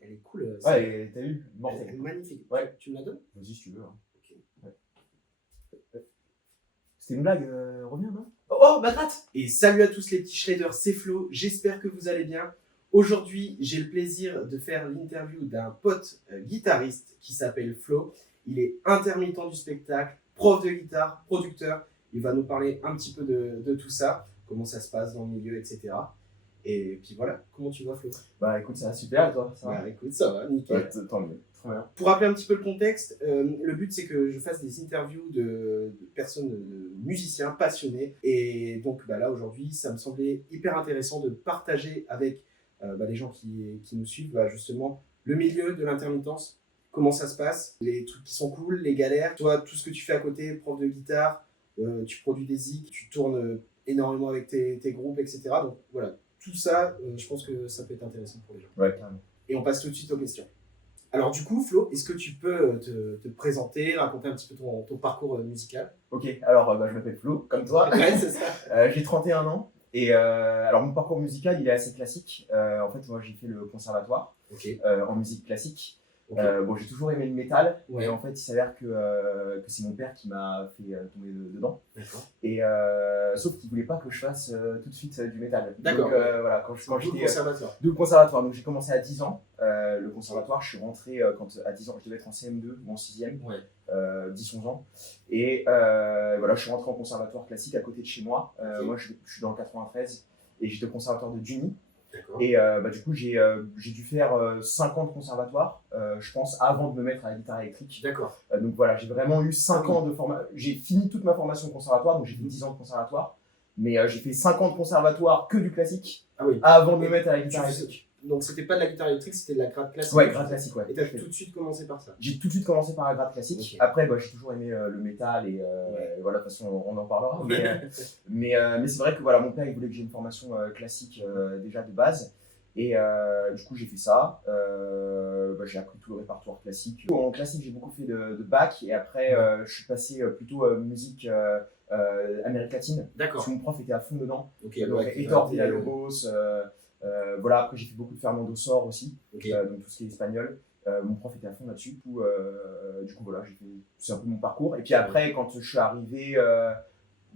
elle est cool. Ouais, t'as vu, Elle mortel. est magnifique. Ouais. Tu me la donnes? Vas-y, si tu veux. Hein. Ok. Ouais. C'était une blague, reviens, non? Oh, ma gratte! Et salut à tous les petits shredders, c'est Flo, j'espère que vous allez bien. Aujourd'hui, j'ai le plaisir de faire l'interview d'un pote guitariste qui s'appelle Flo. Il est intermittent du spectacle, prof de guitare, producteur. Il va nous parler un petit peu de tout ça, comment ça se passe dans le milieu, etc. Et puis voilà, comment tu vas Flo? Bah écoute, ça va super, et toi? Ça va? Bah écoute, ça va, nickel. Ouais, tant mieux. Trop bien. Pour rappeler un petit peu le contexte, le but c'est que je fasse des interviews de personnes, de musiciens passionnés. Et donc là aujourd'hui, ça me semblait hyper intéressant de partager avec les gens qui nous suivent justement le milieu de l'intermittence, comment ça se passe, les trucs qui sont cool, les galères. Toi, tout ce que tu fais à côté, prof de guitare, tu produis des zigs, tu tournes énormément avec tes groupes, etc. Donc voilà, tout ça, je pense que ça peut être intéressant pour les gens. Ouais, carrément. Et on passe tout de suite aux questions. Alors du coup, Flo, est-ce que tu peux te présenter, raconter un petit peu ton parcours musical? Ok, alors je m'appelle Flo, comme toi. Ouais, c'est ça. J'ai 31 ans. Et alors mon parcours musical, il est assez classique. En fait, moi, j'ai fait le conservatoire Ok. en musique classique. Ok. Bon, j'ai toujours aimé le métal, Ouais. et en fait, il s'avère que c'est mon père qui m'a fait tomber dedans. D'accord. Et sauf qu'il voulait pas que je fasse tout de suite du métal. D'accord. Donc voilà, quand j'étais conservatoire. d'où le conservatoire. Donc j'ai commencé à 10 ans. Le conservatoire, je suis rentré quand à 10 ans, je devais être en CM2 ou en 6e, Ouais. 10-11 ans. Et voilà, je suis rentré en conservatoire classique à côté de chez moi. Ok. Moi, je suis dans le 93 et j'étais au conservatoire de Duny. D'accord. Et du coup, j'ai dû faire 5 ans de conservatoire, je pense, avant de me mettre à la guitare électrique. D'accord. Donc voilà, j'ai vraiment eu 5 ans de formation. J'ai fini toute ma formation conservatoire, donc j'ai fait 10 ans de conservatoire. Mais j'ai fait 5 ans de conservatoire que du classique Ah oui. avant de me mettre à la guitare électrique. Donc c'était pas de la guitare électrique, c'était de la gratte classique. Ouais, grade classique, ouais. Et t'as tout de suite commencé par ça. J'ai tout de suite commencé par la grade classique. Ok. Après, j'ai toujours aimé le métal et voilà, de toute façon, on en parlera. Mais c'est vrai que voilà, mon père, il voulait que j'ai une formation classique déjà de base. Et du coup, j'ai fait ça. J'ai appris tout le répertoire classique. En classique, j'ai beaucoup fait de Bach. Et après, je suis passé plutôt musique Amérique latine. D'accord. Parce que mon prof était à fond dedans. Ok. Donc, Ouais, Héctor Villalobos. Voilà, après, j'ai fait beaucoup de Fernando Sor aussi. Ok. Donc tout ce qui est espagnol. Mon prof était à fond là-dessus. Du coup, voilà, c'est un peu mon parcours. Et puis après, quand je suis arrivé,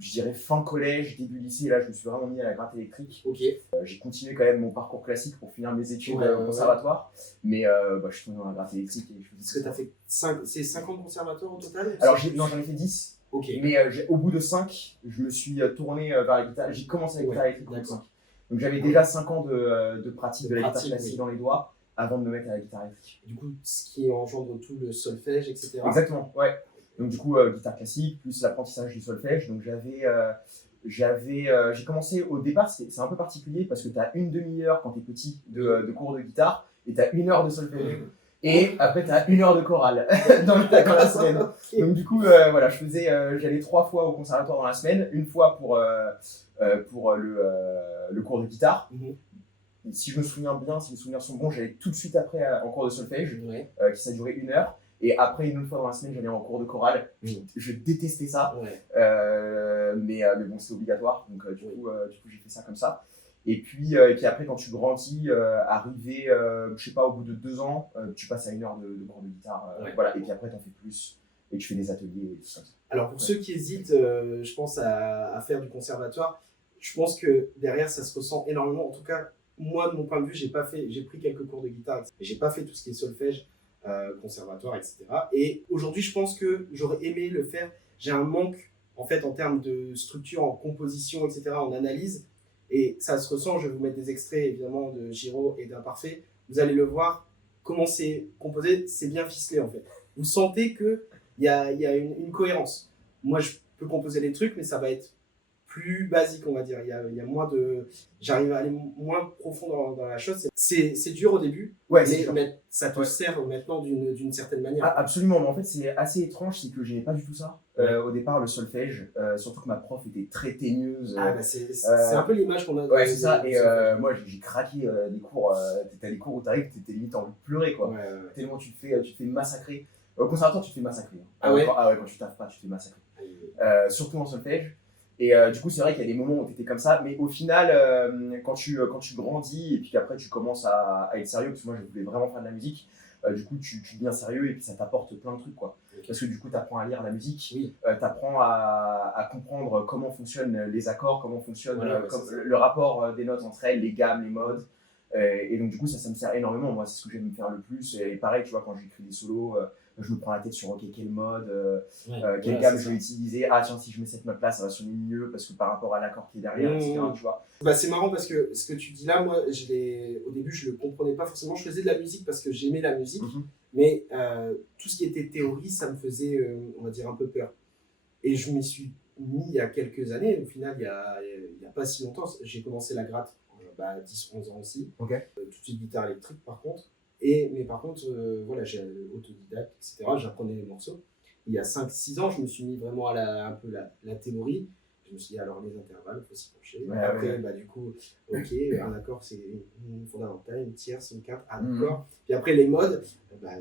je dirais fin collège, début lycée, là, je me suis vraiment mis à la gratte électrique. Ok. J'ai continué quand même mon parcours classique pour finir mes études au conservatoire. Mais je suis tombé dans la gratte électrique. Et je me Est-ce que t'as fait 5 ans de conservatoire au total? Alors, j'en ai fait 10. Ok. Mais au bout de 5, je me suis tourné vers la guitare. J'ai commencé la guitare électrique au bout de 5. Donc j'avais déjà 5 ans de pratique de la guitare classique dans les doigts avant de me mettre à la guitare électrique. Du coup, ce qui engendre tout le solfège, etc. Exactement, ouais. Donc du coup, guitare classique, plus l'apprentissage du solfège. Donc j'ai commencé au départ, c'est un peu particulier parce que tu as une demi-heure quand tu es petit de cours de guitare et tu as 1 heure de solfège. Et après, tu as 1 heure de chorale dans la semaine. Okay. Donc du coup, voilà, j'allais 3 fois au conservatoire dans la semaine, une fois pour le cours de guitare. Et si je me souviens bien, si mes souvenirs sont bons, j'allais tout de suite après en cours de solfège, qui ça durait 1 heure. Et après, une autre fois dans la semaine, j'allais en cours de chorale. Je détestais ça, mais bon, c'était obligatoire. Donc du coup, j'ai fait ça comme ça. Et puis après, quand tu grandis, arrivé, je sais pas, au bout de 2 ans, tu passes à 1 heure de cours de guitare. Voilà. Et puis après, tu en fais plus. Et tu fais des ateliers et tout ça. Alors pour ceux qui hésitent, je pense à faire du conservatoire, je pense que derrière, ça se ressent énormément. En tout cas, moi, de mon point de vue, j'ai pris quelques cours de guitare, mais j'ai pas fait tout ce qui est solfège, conservatoire, etc. Et aujourd'hui, je pense que j'aurais aimé le faire. J'ai un manque, en fait, en termes de structure, en composition, etc., en analyse. Et ça se ressent. Je vais vous mettre des extraits, évidemment, de Giro et d'Imparfait. Vous allez le voir, comment c'est composé, c'est bien ficelé, en fait. Vous sentez qu'il y a une cohérence. Moi, je peux composer des trucs, mais ça va être plus basique, on va dire. Il y a moins de... J'arrive à aller moins profond dans la chose. C'est dur au début, mais ça te sert maintenant d'une certaine manière. Ah, absolument, mais en fait, c'est assez étrange, c'est que j'aimais pas du tout ça. Au départ, le solfège, surtout que ma prof était très teigneuse. C'est un peu l'image qu'on a. Ouais, c'est ça. Et moi, j'ai craqué des cours. T'as des cours où t'arrives, t'étais limite envie de pleurer, quoi. Tellement tu te fais massacrer. Au conservatoire, tu te fais massacrer. Hein. Ah ouais. Quand tu taffes pas, tu te fais massacrer. Surtout en solfège. Et du coup, c'est vrai qu'il y a des moments où tu étais comme ça, mais au final, quand tu grandis et puis qu'après tu commences à être sérieux, parce que moi je voulais vraiment faire de la musique, du coup tu deviens sérieux et puis ça t'apporte plein de trucs, quoi. Okay. Parce que du coup, tu apprends à lire la musique, oui. Tu apprends à comprendre comment fonctionnent les accords, comment fonctionne le rapport des notes entre elles, les gammes, les modes. Et donc, du coup, ça me sert énormément. Moi, c'est ce que j'aime faire le plus. Et pareil, tu vois, quand j'écris des solos, je me prends la tête sur OK, quel mode, quelle gamme je vais utiliser. Ah, tiens, si je mets cette note-là, ça va sonner mieux parce que par rapport à l'accord qui est derrière, etc. Tu vois. Bah, c'est marrant parce que ce que tu dis là, moi, au début, je ne le comprenais pas forcément. Je faisais de la musique parce que j'aimais la musique, mais tout ce qui était théorie, ça me faisait, on va dire, un peu peur. Et je m'y suis mis il y a quelques années. Au final, il n'y a pas si longtemps, j'ai commencé la gratte. 10-11 ans aussi. Okay. Tout de suite guitare électrique par contre. Mais par contre, voilà, j'ai autodidacte, etc. J'apprenais les morceaux. Il y a 5-6 ans, je me suis mis vraiment à un peu la théorie. Je me suis dit, alors les intervalles, il faut s'y pencher. Après, du coup, ok, un accord, c'est une fondamentale, une tierce, une quinte, un accord. Puis après, les modes,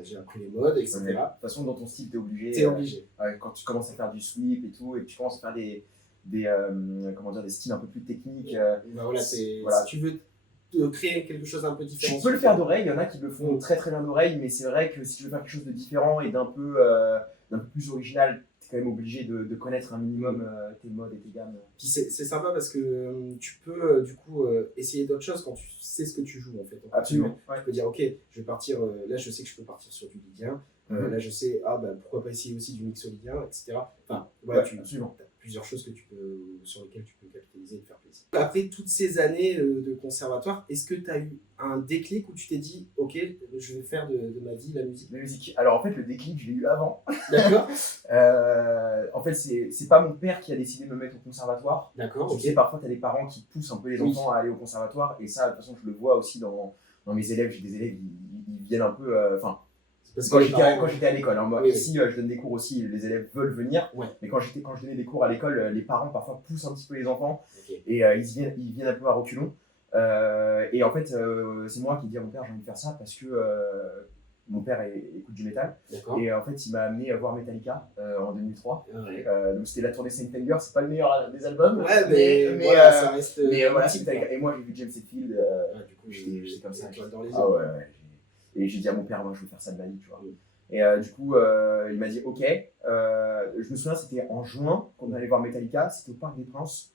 j'ai appris les modes, etc. De toute façon, dans ton style, t'es obligé. T'es obligé. Quand tu commences à faire du sweep et tout, et que tu commences à faire des styles un peu plus techniques. Voilà, si tu veux créer quelque chose un peu différent. Tu peux le faire d'oreille, il y en a qui le font très très bien d'oreille, mais c'est vrai que si tu veux faire quelque chose de différent et d'un peu plus original, tu es quand même obligé de connaître un minimum tes modes et tes gammes. Puis c'est sympa parce que tu peux du coup essayer d'autres choses quand tu sais ce que tu joues en fait. Absolument. Tu peux dire ok, je vais partir, là je sais que je peux partir sur du lydien, là je sais, pourquoi pas essayer aussi du mixolydien, etc. Enfin voilà, tu as plusieurs choses sur lesquelles tu peux capitaliser et te faire plaisir. Après toutes ces années de conservatoire, est-ce que tu as eu un déclic où tu t'es dit ok, je vais faire de ma vie la musique? La musique. Alors en fait le déclic je l'ai eu avant. D'accord. En fait c'est pas mon père qui a décidé de me mettre au conservatoire. D'accord. Tu sais, parfois tu as des parents qui poussent un peu les enfants à aller au conservatoire et ça de toute façon je le vois aussi dans mes élèves. J'ai des élèves ils viennent un peu quand j'étais à l'école, hein. Moi, ici, je donne des cours aussi, les élèves veulent venir, mais quand je donnais des cours à l'école, les parents parfois poussent un petit peu les enfants et ils viennent un peu à reculons. Et en fait, c'est moi qui dis à mon père, j'ai envie de faire ça parce que mon père écoute du métal. Et en fait, il m'a amené à voir Metallica en 2003. Donc c'était la tournée Saint Anger, c'est pas le meilleur des albums. Mais voilà, ça reste. Mais voilà, c'est Metallica. Et moi, j'ai vu James Hetfield, du coup, j'étais comme ça. Dans les Et j'ai dit à mon père, moi je veux faire ça de ma vie, tu vois. Et du coup, il m'a dit, ok. Je me souviens, c'était en juin qu'on allait voir Metallica, c'était au Parc des Princes.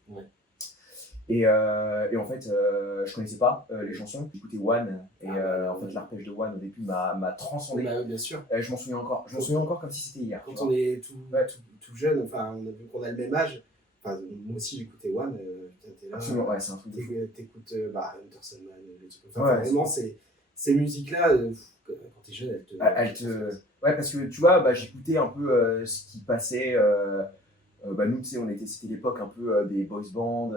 Et en fait, je connaissais pas les chansons. J'écoutais One. Et en fait, l'arpège de One au début m'a transcendé. Bien sûr. Je m'en souviens encore. Je m'en souviens encore comme si c'était hier. Quand on est tout jeune, enfin, vu qu'on a le même âge. Enfin, moi aussi j'écoutais One. T'es là. Absolument, ouais, c'est un truc de fou. T'écoutes Enter Sandman, les trucs comme ça. Vraiment, ces musiques-là, quand t'es jeune, elles te. Ouais, parce que tu vois, j'écoutais un peu ce qui passait. Nous, tu sais, c'était l'époque un peu des boys bands,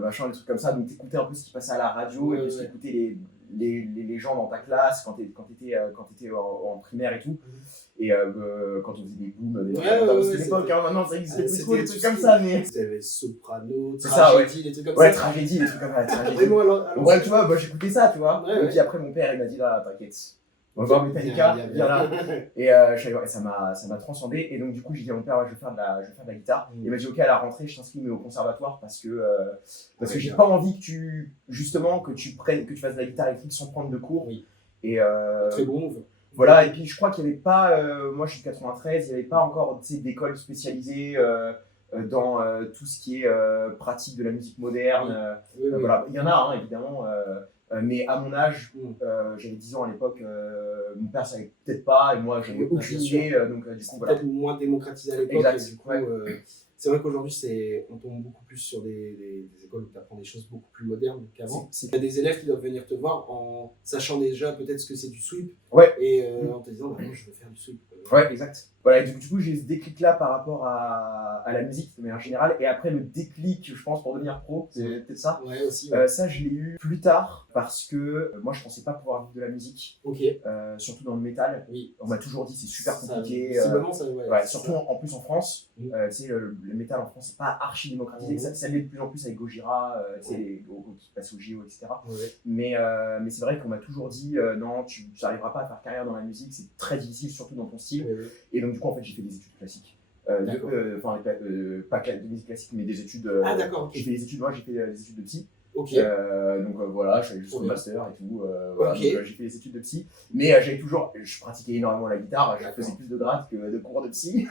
machin, des trucs comme ça. Donc, t'écoutais un peu ce qui passait à la radio et puis t'écoutais les gens dans ta classe quand t'étais en primaire et tout. Et quand on faisait des booms, c'était l'époque, maintenant ça existait plus trop, des trucs comme ça. Mais c'était Soprano, Tragédie, des trucs comme ça. Ouais, Tragédie, des trucs comme ça. Ouais, tu vois, j'écoutais ça, tu vois. Et puis après, mon père, il m'a dit là, t'inquiète. On va voir Metallica, viens là. Et ça m'a transcendé. Et donc, du coup, j'ai dit à mon père, je vais faire de la guitare. Il m'a dit, ok, à la rentrée, je t'inscris, mais au conservatoire parce que j'ai pas envie que tu fasses de la guitare électrique sans prendre de cours. Et, très bon move. Voilà, et puis je crois qu'il n'y avait pas, moi je suis de 93, il n'y avait pas encore d'école spécialisée dans tout ce qui est pratique de la musique moderne. Voilà. Il y en a, évidemment. Mais à mon âge, j'avais 10 ans à l'époque, mon père ne savait peut-être pas, et moi j'avais aucune idée. Donc, du coup, voilà. Peut-être moins démocratisé à l'époque. Exact. Du coup, c'est vrai qu'aujourd'hui, on tombe beaucoup plus sur des écoles où tu apprends des choses beaucoup plus modernes qu'avant. Il y a des élèves qui doivent venir te voir en sachant déjà peut-être ce que c'est du sweep. Et en te disant, moi je veux faire du sweep. Ouais, exact. Voilà, et du coup, j'ai ce déclic-là par rapport à la musique, mais en général. Et après, le déclic, je pense, pour devenir pro, c'est peut-être ça. Ouais, aussi. Ça, je l'ai eu plus tard parce que moi, je pensais pas pouvoir vivre de la musique. Surtout dans le métal. On m'a toujours dit c'est super compliqué. Surtout en plus en France. Tu sais, le métal en France, c'est pas archi démocratisé. Ça l'est de plus en plus avec Gojira, tu sais, les qui passent au JO, etc. Mais c'est vrai qu'on m'a toujours dit non, tu n'arriveras pas à faire carrière dans la musique, c'est très difficile, surtout dans ton style. Et donc, du coup, en fait, j'ai fait des études classiques. Pas de musique classique, mais des études. Ah d'accord, ok. J'ai fait des études, moi j'ai fait des études de psy. Ok. Donc voilà, je suis allé jusqu'au master et tout. Voilà, Ok. donc, j'ai fait des études de psy, mais je pratiquais énormément la guitare, je faisais plus de grades que de cours de psy.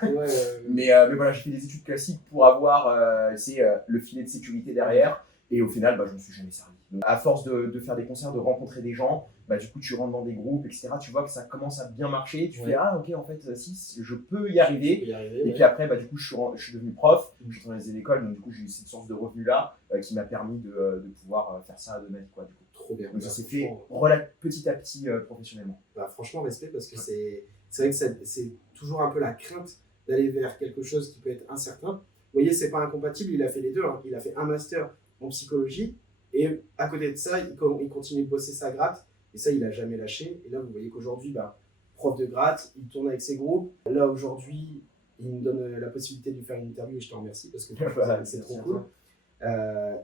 Mais voilà, j'ai fait des études classiques pour avoir le filet de sécurité derrière, et au final, je me suis jamais servi. Donc, à force de faire des concerts, de rencontrer des gens, du coup tu rentres dans des groupes, etc. Tu vois que ça commence à bien marcher, tu fais ah ok, en fait si je peux y arriver. Et puis après du coup je suis devenu prof, je suis dans les écoles, donc du coup j'ai eu cette source de revenus là qui m'a permis de pouvoir faire ça de ma vie, quoi, du coup. Trop bien. Donc ça s'est fait petit à petit professionnellement. Franchement respect, parce que c'est vrai que c'est toujours un peu la crainte d'aller vers quelque chose qui peut être incertain. Vous voyez, c'est pas incompatible, il a fait les deux, hein. Il a fait un master en psychologie et à côté de ça il continue de bosser sa gratte. Et ça, il n'a jamais lâché. Et là, vous voyez qu'aujourd'hui, prof de gratte, il tourne avec ses groupes. Là, aujourd'hui, il me donne la possibilité de lui faire une interview et je te remercie parce que c'est trop cool.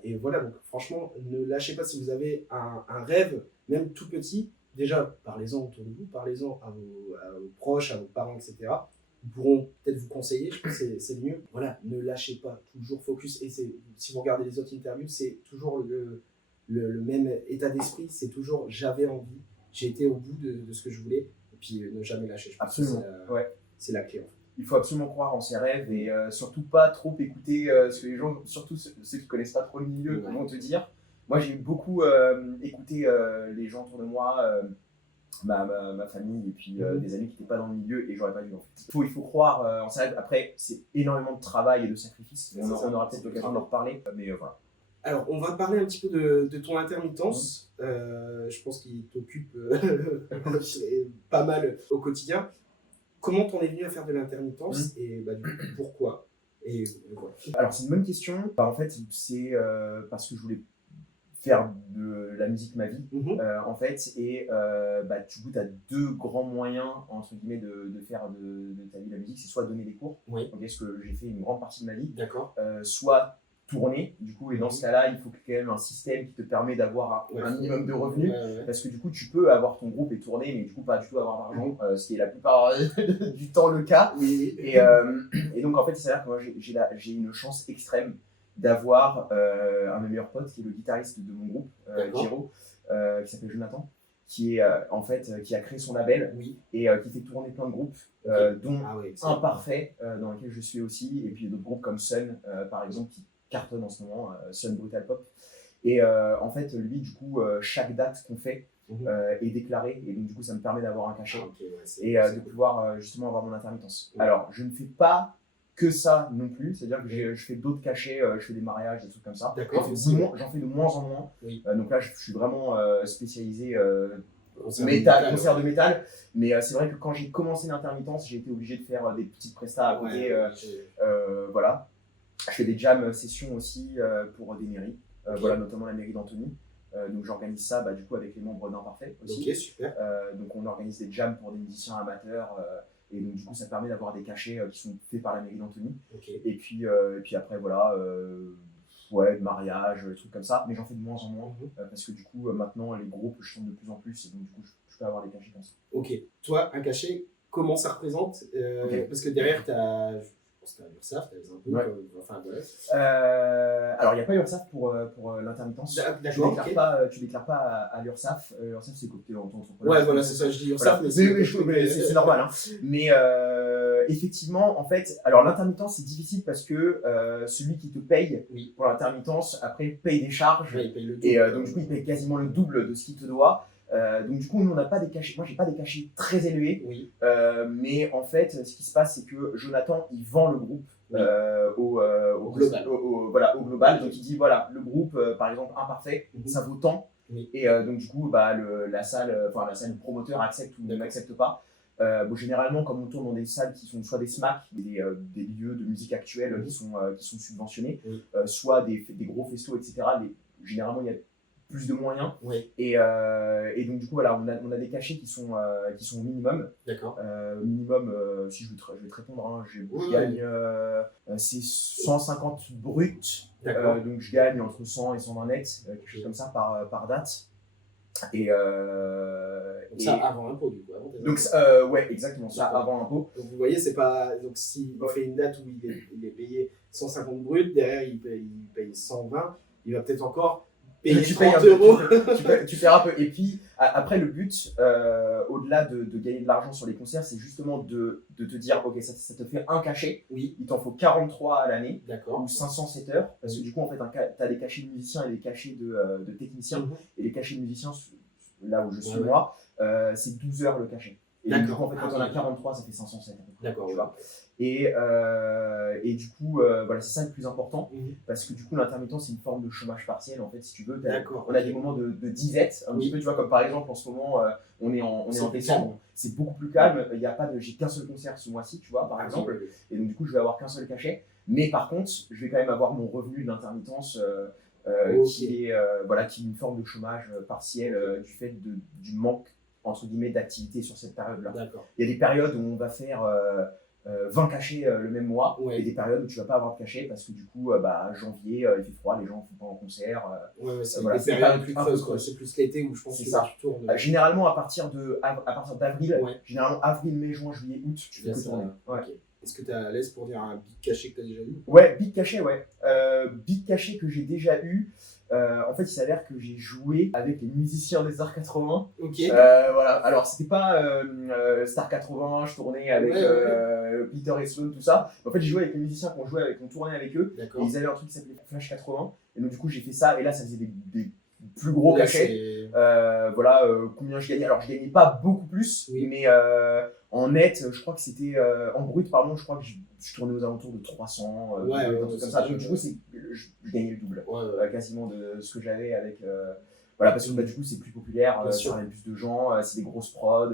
Et voilà, donc franchement, ne lâchez pas si vous avez un rêve, même tout petit. Déjà, parlez-en autour de vous, parlez-en à vos proches, à vos parents, etc. Ils pourront peut-être vous conseiller, je pense que c'est le mieux. Voilà, ne lâchez pas, toujours focus. Et si vous regardez les autres interviews, c'est toujours le même état d'esprit, c'est toujours j'avais envie, j'ai été au bout de ce que je voulais, et puis ne jamais lâcher. Je pense absolument, c'est la clé en fait. Il faut absolument croire en ses rêves et surtout pas trop écouter ce que les gens, surtout ceux qui ne connaissent pas trop le milieu, vont te dire. Moi j'ai beaucoup écouté les gens autour de moi, ma famille et puis des amis qui n'étaient pas dans le milieu, et j'aurais pas dû en fait. Il faut croire en ses rêves. Après c'est énormément de travail et de sacrifices, on aura peut-être l'occasion d'en reparler, mais voilà. Alors, on va parler un petit peu de ton intermittence. Je pense qu'il t'occupe pas mal au quotidien. Comment t'en es venu à faire de l'intermittence et du coup, pourquoi et voilà. Alors, c'est une bonne question. En fait, c'est parce que je voulais faire de la musique ma vie, en fait. Et du coup, tu as deux grands moyens, entre guillemets, de faire de ta vie la musique. C'est soit donner des cours, ce que j'ai fait une grande partie de ma vie. D'accord. Soit tourner, du coup, et dans ce cas-là, il faut quand même un système qui te permet d'avoir un minimum de revenus, parce que du coup, tu peux avoir ton groupe et tourner, mais du coup, pas du tout avoir d'argent, ce qui est la plupart du temps le cas. Et donc, en fait, il s'avère que moi, j'ai une chance extrême d'avoir un de mes meilleurs potes, qui est le guitariste de mon groupe, Giro, qui s'appelle Jonathan, qui est qui a créé son label et qui fait tourner plein de groupes, dont Imparfait, dans lequel je suis aussi, et puis d'autres groupes comme Sun, par exemple, qui cartonne en ce moment, Sun Brutal Pop. Et en fait, lui, du coup, chaque date qu'on fait est déclarée, et donc du coup, ça me permet d'avoir un cachet et de pouvoir justement avoir mon intermittence. Alors, je ne fais pas que ça non plus, c'est-à-dire que je fais d'autres cachets, je fais des mariages, des trucs comme ça. J'en fais de moins en moins. Donc là, je suis vraiment spécialisé concert de métal, mais c'est vrai que quand j'ai commencé l'intermittence, j'ai été obligé de faire des petites prestas à côté. Voilà. Je fais des jam sessions aussi pour des mairies, notamment la mairie d'Antony. Donc j'organise ça du coup avec les membres d'Imparfait aussi. Super. Donc on organise des jams pour des musiciens amateurs, et donc du coup ça permet d'avoir des cachets qui sont faits par la mairie d'Antony. Et puis après mariage, des trucs comme ça, mais j'en fais de moins en moins parce que du coup maintenant les groupes je chante de plus en plus, et donc du coup je peux avoir des cachets comme ça. Ok, toi un cachet, comment ça représente parce que derrière tu as l'URSSAF, tu as les impôts, alors, il n'y a pas l'URSSAF pour l'intermittence. Tu déclares pas à l'URSSAF. L'URSSAF, c'est côté entrepreneur. Ouais, voilà, c'est ça, je dis URSSAF, mais c'est normal. Hein. Mais effectivement, en fait, alors l'intermittence, c'est difficile parce que celui qui te paye pour l'intermittence, après, paye des charges. Il paye le double, et donc, du coup, il paye quasiment le double de ce qu'il te doit. Donc du coup, nous on n'a pas des cachets. Moi, j'ai pas des cachets très élevés. Mais en fait, ce qui se passe, c'est que Jonathan, il vend le groupe au global. Donc il dit voilà, le groupe, par exemple Imparfait, ça vaut tant. Et donc du coup, la salle, le promoteur accepte ou n'accepte pas. Généralement, comme on tourne dans des salles qui sont soit des SMAC, des lieux de musique actuelle qui sont subventionnés, soit des gros festos, etc. Généralement, il y a plus de moyens, et donc du coup voilà, on a des cachets qui sont au minimum. D'accord. Minimum, si je vais te répondre, hein, je gagne c'est 150 bruts, donc je gagne entre 100 et 120 nets, quelque chose comme ça par date. Donc ça avant impôt du coup. Donc ouais, exactement, ça avant impôt. Donc vous voyez, c'est pas. Donc s'il fait une date où il est payé 150 brut, derrière il paye 120, il va peut-être encore payer 30 euros. Tu perds un peu. Et puis après, le but, au-delà de gagner de l'argent sur les concerts, c'est justement de te dire, ok, ça te fait un cachet. Oui. Il t'en faut 43 à l'année. D'accord. Ou 507 heures. Parce que du coup, en fait, tu as des cachets de musiciens et des cachets de techniciens. Et les cachets de musiciens, là où je suis moi, c'est 12 heures le cachet. Et du coup, en fait, quand on a 43, ça fait 507. D'accord. Tu vois. Et du coup, voilà, c'est ça le plus important, parce que du coup, l'intermittent, c'est une forme de chômage partiel, en fait, si tu veux. On a des moments de disette, un petit peu, tu vois, comme par exemple, en ce moment, on est en décembre, c'est beaucoup plus calme, j'ai qu'un seul concert ce mois-ci, tu vois, par exemple, et donc du coup, je vais avoir qu'un seul cachet, mais par contre, je vais quand même avoir mon revenu de l'intermittence qui est une forme de chômage partiel du fait du manque, entre guillemets, d'activité sur cette période-là. Il y a des périodes où on va faire 20 cachets le même mois, et des périodes où tu vas pas avoir de cachet parce que du coup, janvier, il fait froid, les gens ne font pas en concert. C'est des périodes plus creuses, c'est plus l'été où je pense que tu tournes. Généralement, à partir d'avril, généralement avril, mai, juin, juillet, août, tu fais que tourner. Est-ce que tu es à l'aise pour dire un big cachet que tu as déjà eu? Ouais, big cachet, ouais. Big cachet que j'ai déjà eu. En fait, il s'avère que j'ai joué avec les musiciens des Star 80. Voilà. Alors, c'était pas Star 80, je tournais avec Peter et Sloan, tout ça. En fait, j'ai joué avec les musiciens qu'on tournait avec eux. Et ils avaient un truc qui s'appelait Flash 80. Et donc, du coup, j'ai fait ça. Et là, ça faisait des plus gros cachets. Combien je gagnais. Alors, je gagnais pas beaucoup plus, mais en net, je crois que c'était en brut, pardon, je crois que je tournais aux alentours de 300, comme ça. Donc, du coup, je gagnais le double, quasiment de ce que j'avais avec. Parce que du coup, c'est plus populaire, ça ramène plus de gens, c'est des grosses prods.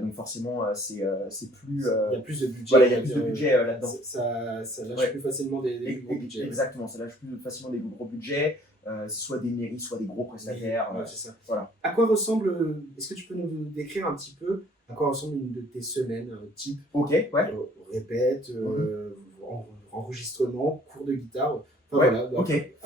Donc forcément, c'est plus. Il y a plus de budget. Il y a plus de budget là-dedans. Ça lâche plus facilement des gros budgets. Exactement, ça lâche plus facilement des gros budgets. Soit des mairies, soit des gros prestataires. C'est ça. Voilà. À quoi ressemble, est-ce que tu peux nous décrire un petit peu à quoi ressemble une de tes semaines type? Répète, enregistrement, cours de guitare. Voilà, à peu près.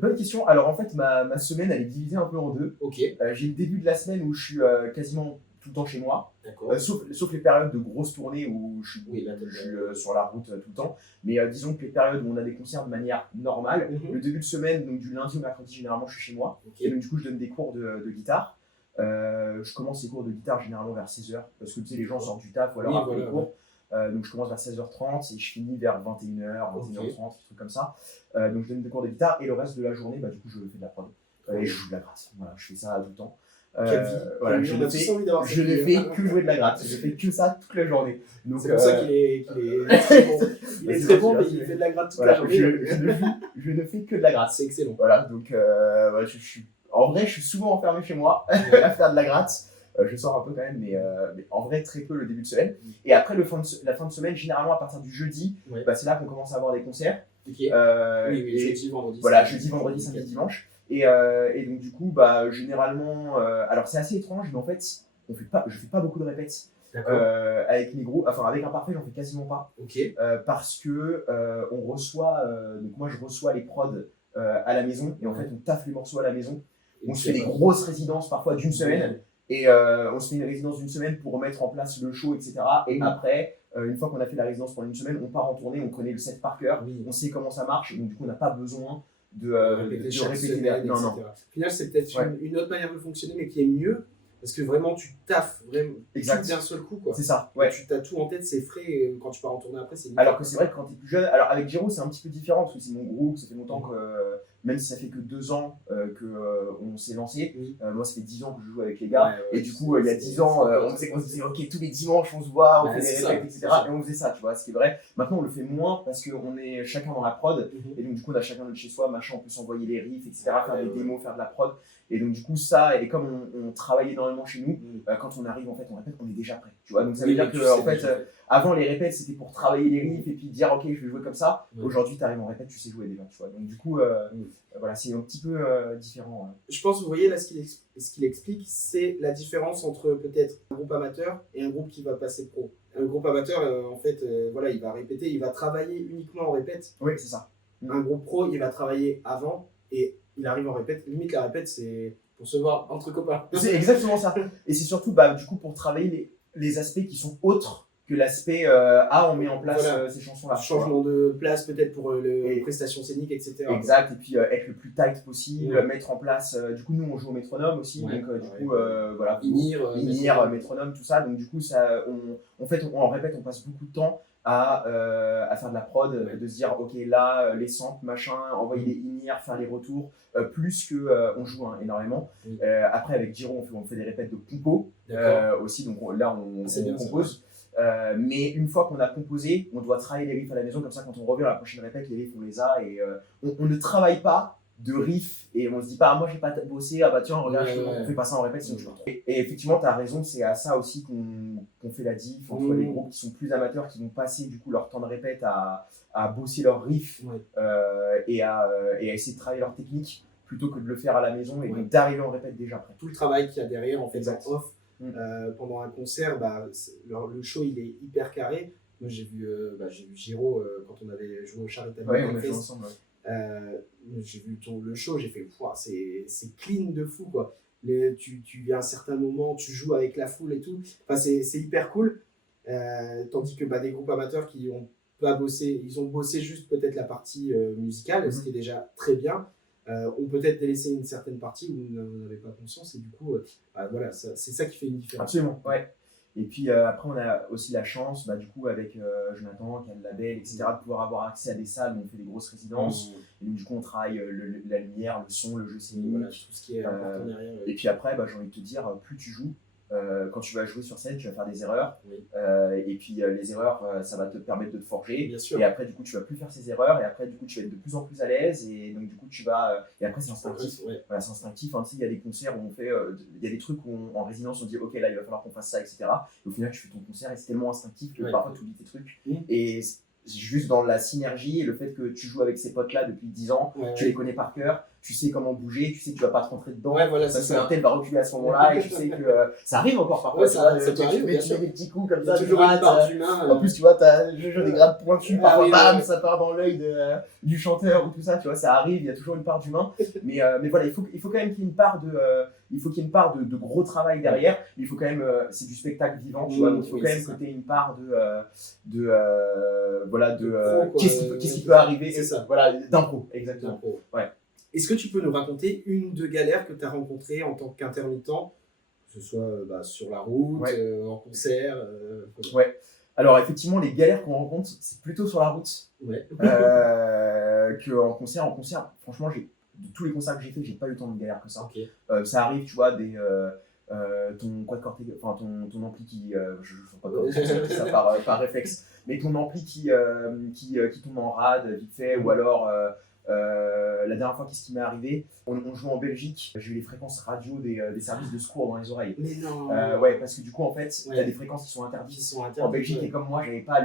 Bonne question. Alors en fait, ma semaine, elle est divisée un peu en deux. J'ai le début de la semaine où je suis quasiment tout le temps chez moi, sauf les périodes de grosses tournées où je suis sur la route tout le temps. Mais disons que les périodes où on a des concerts de manière normale, le début de semaine, donc du lundi au mercredi, généralement je suis chez moi. Et donc du coup, je donne des cours de guitare. Je commence les cours de guitare généralement vers 16h, parce que tu sais, les gens sortent du taf ou alors après les cours. Donc je commence vers 16h30 et je finis vers 21h, 21h30, des trucs comme ça. Donc je donne des cours de guitare et le reste de la journée, du coup, je fais de la prod. Et je joue de la gratte. Voilà, je fais ça tout le temps. Je ne fais que jouer de la gratte. Je fais que ça toute la journée. C'est pour ça qu'il est très bon. Il est très bon, mais il fait de la gratte toute la journée. Je ne fais que de la gratte. C'est excellent. Voilà, donc en vrai, je suis souvent enfermé chez moi à faire de la gratte. Je sors un peu quand même, mais en vrai, très peu le début de semaine. Et après, la fin de semaine, généralement à partir du jeudi, c'est là qu'on commence à avoir des concerts. Jeudi, vendredi. Jeudi, vendredi, samedi, dimanche. Et donc, du coup, généralement, alors c'est assez étrange, mais en fait, je fais pas beaucoup de répètes. Avec mes groupes, avec Imparfait, j'en fais quasiment pas. Parce que on reçoit, donc moi je reçois les prods à la maison, et en fait, on taffe les morceaux à la maison. On se fait des grosses résidences parfois d'une semaine. Et on se fait une résidence d'une semaine pour remettre en place le show, etc. Et après, une fois qu'on a fait la résidence pendant une semaine, on part en tournée, on connaît le set par cœur, on sait comment ça marche, donc du coup, on n'a pas besoin de répéter. Non. Au final, c'est peut-être une autre manière de fonctionner, mais qui est mieux, parce que vraiment, tu taffes vraiment tout d'un seul coup. C'est ça. Tu as tout en tête, c'est frais, et quand tu pars en tournée après, c'est nickel. Alors que c'est vrai que quand tu es plus jeune, alors avec Giro, c'est un petit peu différent, parce que c'est mon groupe, ça fait longtemps que. Même si ça fait que 2 ans qu'on s'est lancé, moi ça fait 10 ans que je joue avec les gars, et du coup il y a 10 ans on se disait ok, tous les dimanches on se voit, on fait des répètes, etc. Et on faisait ça, tu vois, ce qui est vrai. Maintenant on le fait moins parce qu'on est chacun dans la prod, et donc du coup on a chacun notre chez soi, machin, on peut s'envoyer les riffs, etc., faire des démos, faire de la prod, et donc du coup ça, et comme on travaille énormément chez nous, quand on arrive en fait, on répète, on est déjà prêt, tu vois, donc ça veut dire que en fait, avant les répètes c'était pour travailler les riffs et puis dire ok je vais jouer comme ça, aujourd'hui tu arrives en répète, tu sais jouer déjà, tu vois, donc du coup voilà, c'est un petit peu différent. Je pense, vous voyez, là, ce qu'il explique, c'est la différence entre peut-être un groupe amateur et un groupe qui va passer pro. Un groupe amateur, en fait, il va répéter, il va travailler uniquement en répète. Oui, c'est ça. Un groupe pro, il va travailler avant et il arrive en répète. Limite, la répète, c'est pour se voir entre copains. C'est exactement ça. Et c'est surtout, du coup, pour travailler les aspects qui sont autres que l'aspect on met en place ces chansons-là. Changement de place peut-être pour les prestations scéniques, etc. Exact, et puis être le plus tight possible, mettre en place. Du coup, nous on joue au métronome aussi, donc du coup, voilà. Inir, métronome, tout ça. Donc du coup, ça, on répète, on passe beaucoup de temps à faire de la prod, de se dire, ok, là, les samples, machin, envoyer les inir, faire les retours, plus que on joue énormément. Après, avec Giro, on fait des répètes de compo aussi, donc là, on compose. Mais une fois qu'on a composé, on doit travailler les riffs à la maison, comme ça quand on revient à la prochaine répète, les riffs on les a et on ne travaille pas de riffs et on se dit pas moi j'ai pas bossé, ah bah tiens regarde, on fait pas ça en répète sinon je me retrouve. Et effectivement tu as raison, c'est à ça aussi qu'on fait la diff entre les groupes qui sont plus amateurs, qui vont passer du coup leur temps de répète à bosser leurs riffs et à essayer de travailler leur technique plutôt que de le faire à la maison et donc d'arriver en répète déjà prêt. Tout le travail qu'il y a derrière en fait en off. Pendant un concert, le show il est hyper carré. Moi j'ai vu Giro quand on avait joué au Charitable. On a joué ensemble. J'ai vu le show, j'ai fait c'est clean de fou quoi. Tu à un certain moment tu joues avec la foule et tout. Enfin, c'est hyper cool. Tandis que des groupes amateurs qui ont pas bossé, ils ont bossé juste peut-être la partie musicale, ce qui est déjà très bien. On peut-être délaissé une certaine partie où vous n'avez pas conscience et du coup voilà, c'est ça qui fait une différence. Absolument, ouais. Et puis après on a aussi la chance du coup avec Jonathan qui a le label etc de pouvoir avoir accès à des salles où on fait des grosses résidences et donc du coup on travaille la lumière, le son, le jeu scénique, voilà, tout ce qui est important derrière. Et puis après j'ai envie de te dire plus tu joues, quand tu vas jouer sur scène, tu vas faire des erreurs. Et puis les erreurs, ça va te permettre de te forger. Bien sûr. Et après, du coup, tu vas plus faire ces erreurs. Et après, du coup, tu vas être de plus en plus à l'aise. Et donc, du coup, tu vas. Et après, c'est instinctif. Voilà, c'est instinctif. Hein, il y a des concerts où on fait. Il y a des trucs où en résidence, on dit, ok, là, il va falloir qu'on fasse ça, etc. Et au final, tu fais ton concert et c'est tellement instinctif que parfois, tu oublies tes trucs. Et juste dans la synergie et le fait que tu joues avec ces potes-là depuis 10 ans, tu les connais par cœur. Tu sais comment bouger, tu sais que tu vas pas te rentrer dedans. Voilà, parce qu'un tel va reculer à ce moment-là et tu sais que ça arrive encore parfois. Ça arrive, tu mets des petits coups comme ça. Toujours une part d'humain. En plus, tu vois, t'as des grades pointus, parfois bam, ça part dans l'œil du chanteur ou tout ça, tu vois, ça arrive, il y a toujours une part d'humain. Mais voilà, il faut quand même qu'il y ait une part de gros travail derrière. Mais il faut quand même, c'est du spectacle vivant, tu vois, donc il faut quand même que tu aies une part qu'est-ce qui peut arriver. C'est ça. Voilà, d'impro, exactement. Ouais. Est-ce que tu peux nous raconter une ou deux galères que tu as rencontrées en tant qu'intermittent, que ce soit sur la route, en concert Ouais. Alors effectivement, les galères qu'on rencontre, c'est plutôt sur la route qu'en concert. En concert, franchement, de tous les concerts que j'ai fait, j'ai pas eu tant de galères que ça. Ça arrive, tu vois, ton quad-core, enfin ton ampli qui, je sais pas comment ça par réflexe, mais ton ampli qui tombe en rade vite fait, ou alors la dernière fois, qu'est-ce qui m'est arrivé? On joue en Belgique, j'ai eu les fréquences radio des services de secours dans les oreilles. Mais non. Ouais, parce que du coup, en fait, il y a des fréquences qui sont interdites. En Belgique, et comme moi, j'avais pas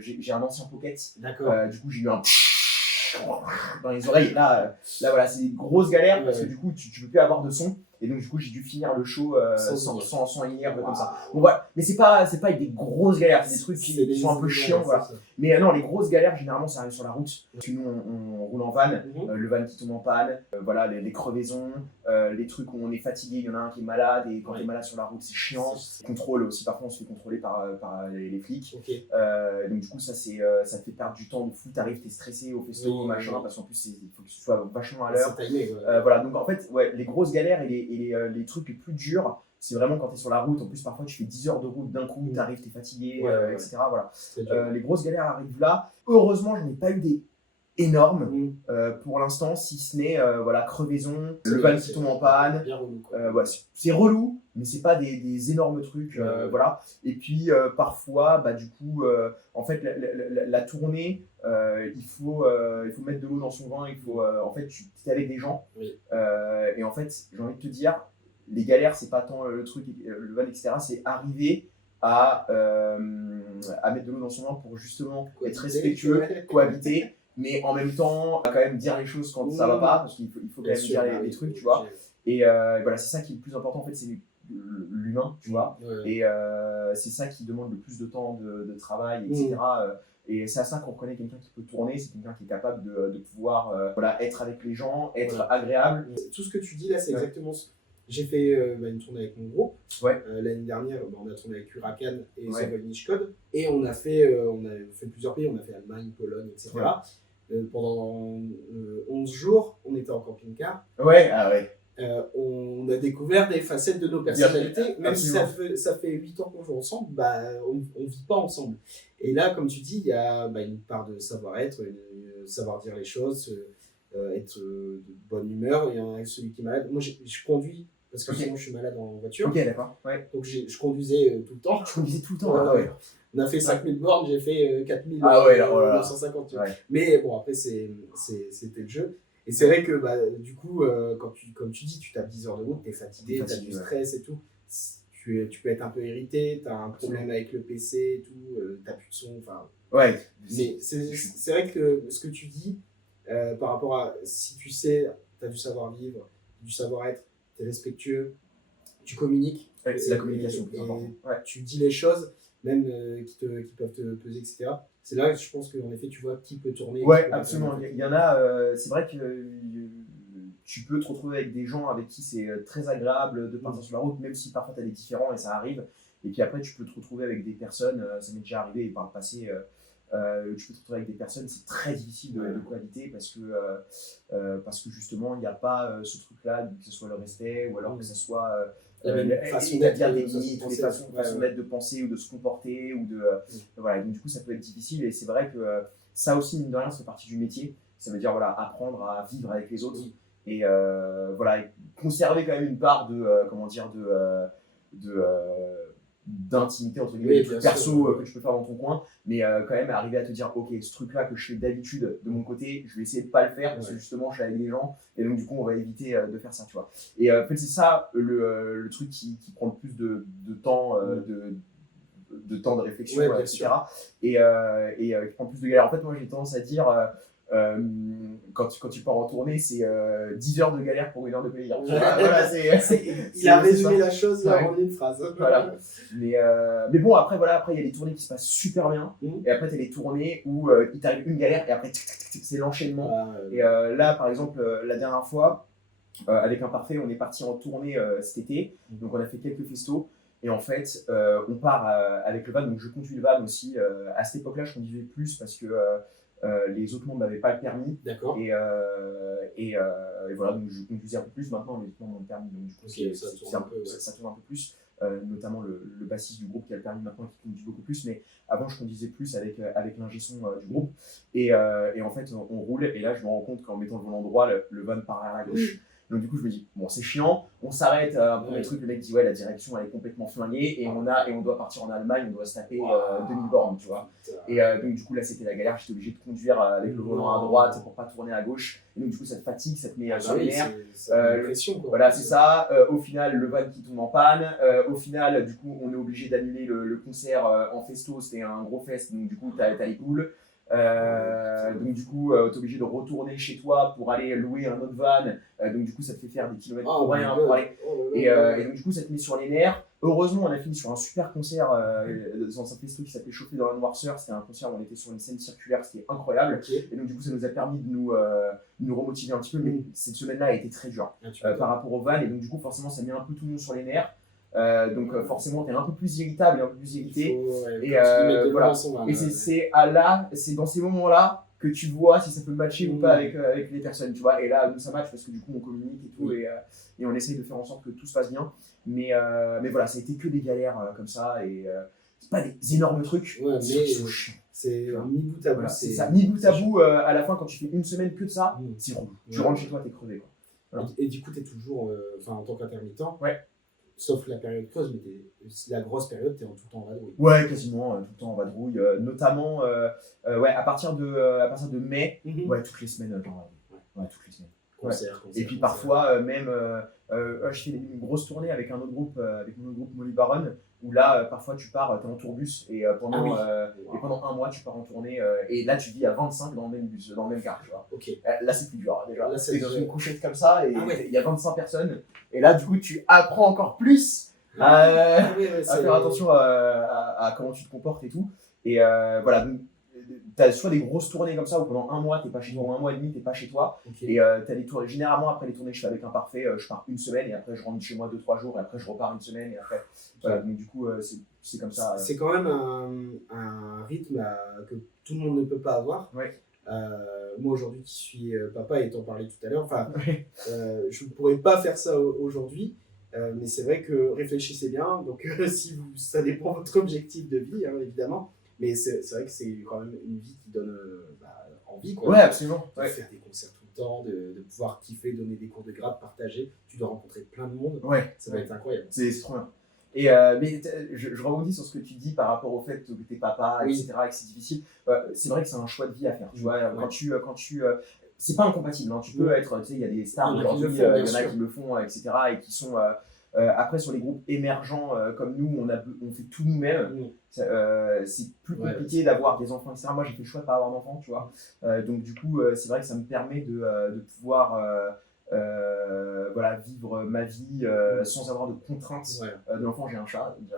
j'ai un ancien pocket. D'accord. Du coup, j'ai eu un dans les oreilles. Là voilà, c'est une grosse galère parce que du coup, tu peux plus avoir de son. Et donc, du coup, j'ai dû finir le show sans in-ear, comme ça. Bon, voilà. Mais c'est pas avec des grosses galères, c'est des trucs qui sont un peu chiants. Voilà. Mais non, les grosses galères, généralement, ça arrive sur la route. Parce que nous, on roule en van, le van qui tombe en panne, voilà, les crevaisons, les trucs où on est fatigué, il y en a un qui est malade, et quand tu es malade sur la route, c'est chiant. Contrôle aussi, parfois, on se fait contrôler par les flics. Donc, du coup, ça te fait perdre du temps de fou. T'arrives, t'es stressé au festo, machin, parce qu'en plus, il faut que tu sois vachement à l'heure. Voilà, donc en fait, les grosses galères et les trucs les plus durs, c'est vraiment quand tu es sur la route. En plus, parfois, tu fais 10 heures de route d'un coup, tu arrives, tu es fatigué, etc. Voilà. Les grosses galères arrivent là. Heureusement, je n'ai pas eu des énormes pour l'instant, si ce n'est crevaison, le van qui tombe en panne. C'est relou, mais c'est pas des énormes trucs. Voilà. Et puis, parfois, du coup, en fait, la tournée, il faut mettre de l'eau dans son vin. En fait, tu es avec des gens. Et en fait, j'ai envie de te dire, les galères, c'est pas tant le truc, le van, etc. C'est arriver à mettre de l'eau dans son vin pour justement être respectueux, cohabiter, mais en même temps, quand même dire les choses quand ça va pas, parce qu'il faut quand même dire les trucs, tu vois. Et voilà, c'est ça qui est le plus important, en fait, c'est l'humain, tu vois. Et c'est ça qui demande le plus de temps de travail, etc. Et c'est à ça qu'on reconnaît quelqu'un qui peut tourner, c'est quelqu'un qui est capable de pouvoir être avec les gens, être agréable. Tout ce que tu dis là, c'est exactement ce. J'ai fait une tournée avec mon groupe. L'année dernière, on a tourné avec Huracan et Sovolnish Code. Et on a fait plusieurs pays, on a fait Allemagne, Pologne, etc. Pendant 11 jours, on était en camping-car. On a découvert des facettes de nos personnalités. Même si ça fait 8 ans qu'on joue ensemble, on ne vit pas ensemble. Et là, comme tu dis, il y a une part de savoir-être, savoir dire les choses, être de bonne humeur. Et celui qui est malade, moi je conduis parce que sinon je suis malade en voiture. Donc je conduisais tout le temps. Je conduisais tout le temps. On a fait 5000 bornes, j'ai fait 4950. Mais bon, après c'était le jeu. Et c'est vrai que du coup, comme tu dis, tu tapes 10 heures de route, t'es fatigué, t'as du stress et tout. Tu peux être un peu irrité, t'as un problème avec le PC et tout, t'as plus de son. Mais c'est vrai que ce que tu dis, par rapport à si tu sais, t'as du savoir-vivre, du savoir-être, t'es respectueux, tu communiques. C'est la communication plus importante. Tu dis les choses, même qui peuvent te peser, etc. C'est là que je pense qu'en effet, tu vois qui peut tourner. Absolument. Il y en a, c'est vrai que tu peux te retrouver avec des gens avec qui c'est très agréable de partir sur la route, même si parfois tu as des différends et ça arrive. Et puis après, tu peux te retrouver avec des personnes, ça m'est déjà arrivé par le passé, tu peux te retrouver avec des personnes, c'est très difficile de cohabiter parce que justement, il n'y a pas ce truc-là, que ce soit le respect ou alors que ce soit. Il y a façon d'être des limites, des façons d'être, de penser ou de se comporter ou de voilà. Donc du coup ça peut être difficile et c'est vrai que ça aussi mine de rien ça fait partie du métier. Ça veut dire apprendre à vivre avec les autres et et conserver quand même une part d'intimité entre guillemets, perso que tu peux faire dans ton coin, mais quand même arriver à te dire ok, ce truc là que je fais d'habitude de mon côté, je vais essayer de pas le faire parce que justement je suis avec les gens et donc du coup on va éviter de faire ça, tu vois. Et en fait c'est ça le truc qui prend le plus de temps de temps de réflexion, etc. Et qui prend plus de galère. En fait moi j'ai tendance à dire quand tu pars en tournée, c'est 10 heures de galère pour 1 heure de plaisir. Il a résumé la chose en une phrase. Mais bon, après, il y a des tournées qui se passent super bien. Et après, tu as des tournées où il t'arrive une galère et après, c'est l'enchaînement. Et là, par exemple, la dernière fois, avec Imparfait, on est parti en tournée cet été. Donc, on a fait quelques festos. Et en fait, on part avec le van. Donc, je conduis le van aussi. À cette époque-là, je conduisais plus parce que les autres membres n'avaient pas le permis. D'accord. Et voilà, donc je conduisais un peu plus. Maintenant, les autres membres ont le permis. Donc, du coup, ça tourne un peu plus. Notamment le bassiste du groupe qui a le permis maintenant qui conduit beaucoup plus. Mais avant, je conduisais plus avec l'ingé son du groupe. Et en fait, on roule. Et là, je me rends compte qu'en mettant le volant droit, le van part à la gauche. Donc du coup je me dis bon c'est chiant, on s'arrête un premier truc, le mec dit la direction elle est complètement flinguée et on doit partir en Allemagne, on doit se taper 2000 bornes, tu vois. Et donc du coup là c'était la galère, j'étais obligé de conduire avec le volant à droite pour pas tourner à gauche. Et donc du coup ça te fatigue, ça te met sur les nerfs. Voilà c'est ça. Au final le van qui tombe en panne. Au final du coup on est obligé d'annuler le concert en festo, c'était un gros fest donc du coup t'as les poules. Donc du coup t'es obligé de retourner chez toi pour aller louer un autre van, donc du coup ça te fait faire des kilomètres pour rien pour aller et donc du coup ça te met sur les nerfs. Heureusement on a fini sur un super concert dans un festival qui s'appelait Chauffer dans la noirceur. C'était un concert où on était sur une scène circulaire, c'était incroyable. Et donc du coup ça nous a permis de nous remotiver un petit peu, mais cette semaine là a été très dure par rapport au van et donc du coup forcément ça met un peu tout le monde sur les nerfs. Donc forcément t'es un peu plus irritable et un peu plus irrité voilà. Et c'est dans ces moments là que tu vois si ça peut matcher ou pas avec les personnes, tu vois. Et là nous ça match parce que du coup on communique et tout et on essaye de faire en sorte que tout se passe bien, mais voilà ça a été que des galères comme ça et c'est pas des énormes trucs, mais c'est mis bout à bout, c'est ça, mis bout à bout. À la fin quand tu fais une semaine que de ça, c'est relou. Tu rentres chez toi t'es crevé quoi. Voilà. Et du coup t'es toujours en tant qu'intermittent, sauf la période creuse, mais la grosse période, t'es tout le temps en vadrouille. Ouais, quasiment, tout le temps en vadrouille. Notamment, à partir de mai, toutes les semaines, toutes les semaines. Concert, et puis parfois, même, je fais une grosse tournée avec un autre groupe, avec mon autre groupe Molly Baron, où là, parfois, tu pars, t'es en tourbus, et pendant 1 mois, tu pars en tournée, et là, tu vis à 25 dans le même bus, dans le même car, tu vois. Là, c'est plus dur, déjà. Là, c'est dans une couchette comme ça, et il y a 25 personnes, et là, du coup, tu apprends encore plus à faire attention à comment tu te comportes et tout. Et voilà, donc, t'as soit des grosses tournées comme ça où pendant un mois t'es pas chez toi, ou un mois et demi t'es pas chez toi. Okay. Et t'as des tournées. Généralement après les tournées, je fais avec Imparfait, je pars une semaine et après je rentre chez moi 2-3 jours et après je repars une semaine et après. Voilà, donc du coup c'est comme ça. C'est quand même un rythme que tout le monde ne peut pas avoir. Ouais. Moi aujourd'hui qui suis papa et t'en parlais tout à l'heure, je ne pourrais pas faire ça aujourd'hui. Mais c'est vrai que réfléchissez bien, donc si ça dépend de votre objectif de vie, hein, évidemment, mais c'est vrai que c'est quand même une vie qui donne envie, quoi. Ouais, absolument. De faire des concerts tout le temps, de pouvoir kiffer, donner des cours de grade, partager, tu dois rencontrer plein de monde, ça va être incroyable. C'est trop bien. Et mais je rebondis sur ce que tu dis par rapport au fait que t'es papa, etc., et que c'est difficile. C'est vrai que c'est un choix de vie à faire. Tu vois, quand tu c'est pas incompatible. Hein. Tu peux être, tu sais, il y a des stars aujourd'hui, il y en a qui le font, etc., et qui sont après sur les groupes émergents comme nous, on fait tout nous-mêmes. C'est plus compliqué d'avoir des enfants, etc. Moi, j'ai fait le choix de pas avoir d'enfants, tu vois. Donc du coup, c'est vrai que ça me permet de pouvoir vivre ma vie sans avoir de contraintes de l'enfant. J'ai un chat, il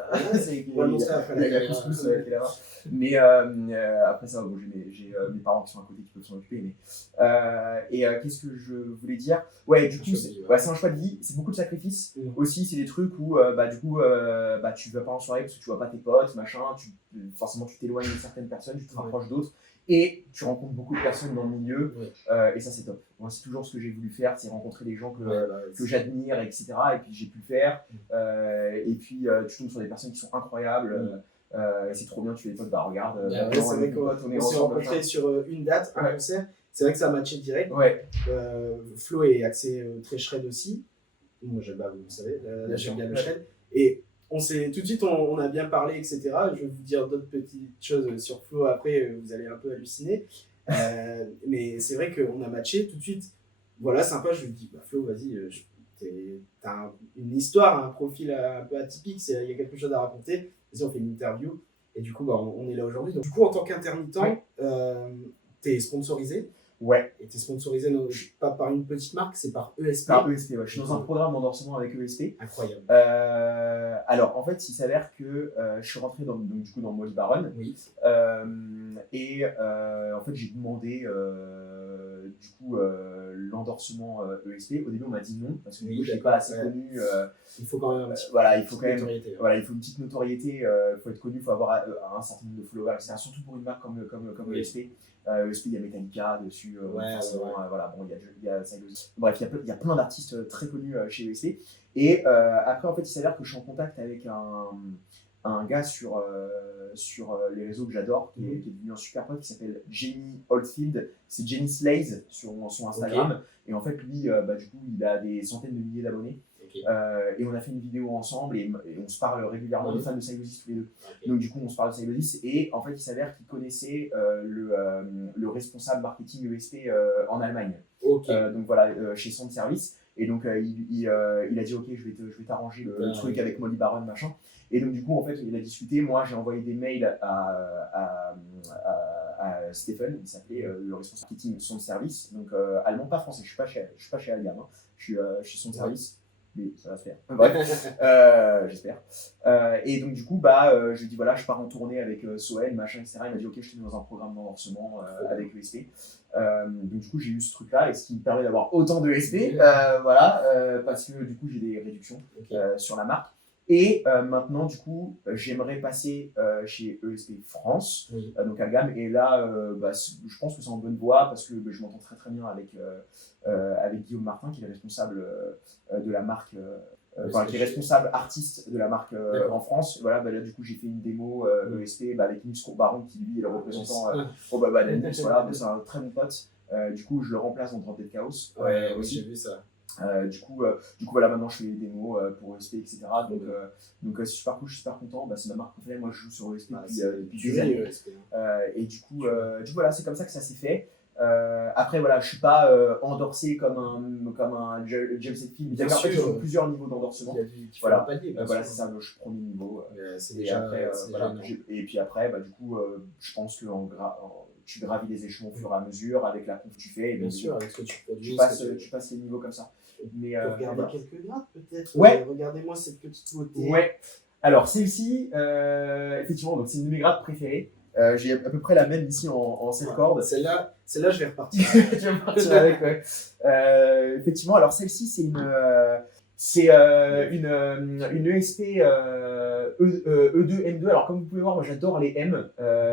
y a Couscous qui est là-bas. Mais après ça, bon, j'ai mes parents qui sont à côté qui peuvent s'en occuper. Mais qu'est-ce que je voulais dire? Ouais, du coup, c'est un choix de vie, c'est beaucoup de sacrifices. Aussi, c'est des trucs où tu vas pas en soirée parce que tu vois pas tes potes, machin, forcément tu t'éloignes de certaines personnes, tu te rapproches d'autres. Et tu rencontres beaucoup de personnes dans le milieu, et ça c'est top. Moi c'est toujours ce que j'ai voulu faire, c'est rencontrer des gens que j'admire, etc. Et puis j'ai pu le faire. Et puis tu tombes sur des personnes qui sont incroyables. Et c'est trop bien, tu fais des potes, regarde. C'est vrai qu'on s'est rencontrés sur une date, un concert. C'est vrai que ça a matché direct. Flo est axé très shred aussi. Moi j'aime bien, vous savez, là j'aime bien le shred. Et tout de suite, on a bien parlé, etc. Je vais vous dire d'autres petites choses sur Flo après, vous allez un peu halluciner. Mais c'est vrai qu'on a matché tout de suite. Voilà, sympa, je lui dis, Flo, vas-y, t'as une histoire, un profil un peu atypique, il y a quelque chose à raconter. Vas-y, on fait une interview. Et du coup, on est là aujourd'hui. Donc, du coup, en tant qu'intermittent, t'es sponsorisé. Ouais. Et t'es sponsorisé pas par une petite marque, c'est par ESP. Par ESP, Je suis dans un programme d'endorsement avec ESP. Incroyable. Alors, en fait, il s'avère que je suis rentré dans Molly Baron. Oui. En fait, j'ai demandé l'endorsement ESP. Au début, on m'a dit non, parce que je n'étais pas assez connu. Il faut quand même il faut une petite notoriété. Il faut être connu, il faut avoir un certain nombre de followers, etc. Surtout pour une marque comme ESP. ESP, il y a Metallica dessus, il y a Silosis. Bref, il y a plein d'artistes très connus chez ESP. Et après, en fait, il s'avère que je suis en contact avec un gars sur les réseaux que j'adore, qui est devenu un super pote, qui s'appelle Jenny Oldfield. C'est Jenny Slays sur son Instagram. Et en fait, lui, du coup, il a des centaines de milliers d'abonnés. Et on a fait une vidéo ensemble et on se parle régulièrement. On est fans de Silosis tous les deux. Donc du coup on se parle de Silosis et en fait il s'avère qu'il connaissait le responsable marketing ESP en Allemagne. Donc voilà, chez Sound Service. Et donc il a dit ok, je vais t'arranger le truc avec Molly Baron machin. Et donc du coup en fait il a discuté. Moi j'ai envoyé des mails à Stephen, il s'appelait le responsable marketing Sound Service. Donc allemand, pas français. Je suis pas chez Algam, hein. Je suis Sound Service. Mais ça va se faire. Bref, j'espère. Et donc du coup, je lui dis voilà, je pars en tournée avec Soel, machin, etc. Il m'a dit ok, je te mets dans un programme d'endorsement avec ESP. Donc du coup, j'ai eu ce truc-là, et ce qui me permet d'avoir autant de ESP, parce que du coup, j'ai des réductions sur la marque. Et maintenant, du coup, j'aimerais passer chez ESP France, donc à gamme. Et là, je pense que c'est en bonne voie parce que je m'entends très très bien avec Guillaume Martin, qui est le responsable de la marque, qui est responsable artiste de la marque en France. Voilà, là, du coup, j'ai fait une démo ESP avec Nils Baron, qui lui est le représentant d'Endex. Voilà, c'est un très bon pote. Du coup, je le remplace dans Drop Dead Chaos. Aussi. J'ai vu ça. Du coup, voilà, maintenant je fais des démos pour ESP, etc. Donc c'est super cool, je suis super content. C'est ma marque préférée. Moi, je joue sur ESP depuis des années. Et du coup, voilà, c'est comme ça que ça s'est fait. Après, voilà, je suis pas endorsé comme un James Hetfield. Il y a plusieurs niveaux d'endorsement. Voilà, c'est ça, je suis premier niveau. Et puis après, du coup, je pense que tu gravis les échelons au fur et à mesure avec la conf que tu fais. Et bien sûr, avec ce que tu produis. Tu passes les niveaux comme ça. Mais regardez quelques grades peut-être. Regardez-moi cette petite beauté. Ouais. Alors celle-ci, effectivement, donc c'est une de mes grades préférées. J'ai à peu près la même ici en 7 cordes. Celle-là, je vais repartir. Tu vas partir avec, ouais. Effectivement, alors celle-ci, c'est une ESP E2 M2. Alors comme vous pouvez voir, moi j'adore les M.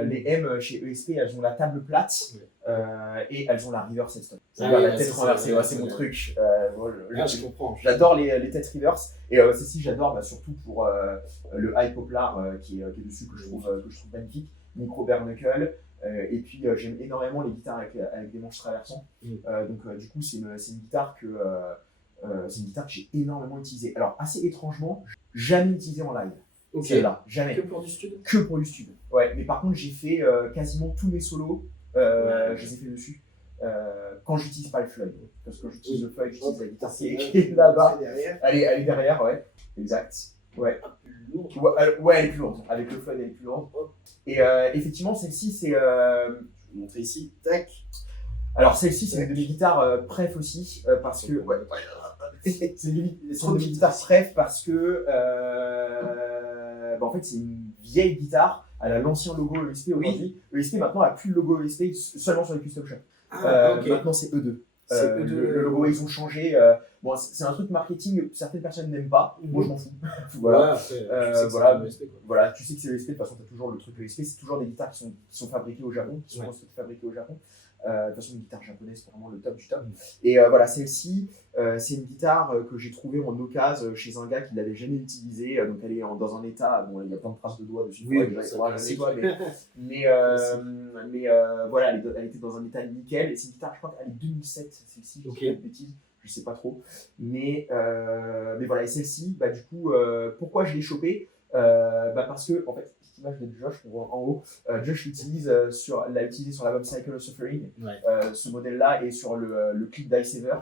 Les M chez ESP, elles ont la table plate et elles ont la reverse headstock. C'est-à-dire la tête renversée, c'est mon truc. Je comprends. J'adore les têtes reverse et celle-ci j'adore surtout pour le high poplar qui est dessus que je trouve magnifique. Micro bare knuckle. Et puis j'aime énormément les guitares avec des manches traversants. Donc du coup c'est une guitare que j'ai énormément utilisée. Alors assez étrangement, jamais utilisée en live. Ok. Là, jamais. Que pour du stud. Que pour du stud. Ouais. Mais par contre j'ai fait quasiment tous mes solos. Je les ai fait dessus. Quand j'utilise pas le Floyd. Parce que j'utilise le Floyd, j'utilise la guitare qui est là-bas. Elle est derrière, ouais. Exact. Ouais. Ouais, elle est plus lourde. Avec le Floyd, elle est plus lourde. Et effectivement, celle-ci, c'est. Je vais vous montrer ici. Tac. Alors, celle-ci, c'est une de mes guitares préf aussi. Parce que. Ouais. C'est une de mes guitares préf parce que. En fait, c'est une vieille guitare. Elle a l'ancien logo ESP aujourd'hui. ESP maintenant a plus le logo ESP seulement sur les custom shops. Maintenant, c'est E2. Le logo, ils ont changé. Bon, c'est un truc marketing, certaines personnes n'aiment pas. Moi, je m'en fous. Voilà. Voilà, tu sais que c'est ESP, de toute façon, tu as toujours le truc ESP. C'est toujours des guitares qui sont fabriquées au Japon, qui sont fabriquées au Japon. De toute façon, une guitare japonaise, c'est vraiment le top du top. Et voilà, celle-ci, c'est une guitare que j'ai trouvée en occasion chez un gars qui ne l'avait jamais utilisée. Donc, elle est dans un état, bon, il y a plein de traces de doigts dessus. Mais voilà, elle était dans un état nickel. Et c'est une guitare, je crois qu'elle est 2007, celle-ci, je ne dis pas de bêtises. Je sais pas trop, mais voilà, et celle-ci, du coup, pourquoi je l'ai chopée parce que, en fait, cette image de Josh qu'on voit en haut, Josh l'a utilisé sur l'album Cycle of Suffering, ce modèle-là, et sur le clip d'Icever.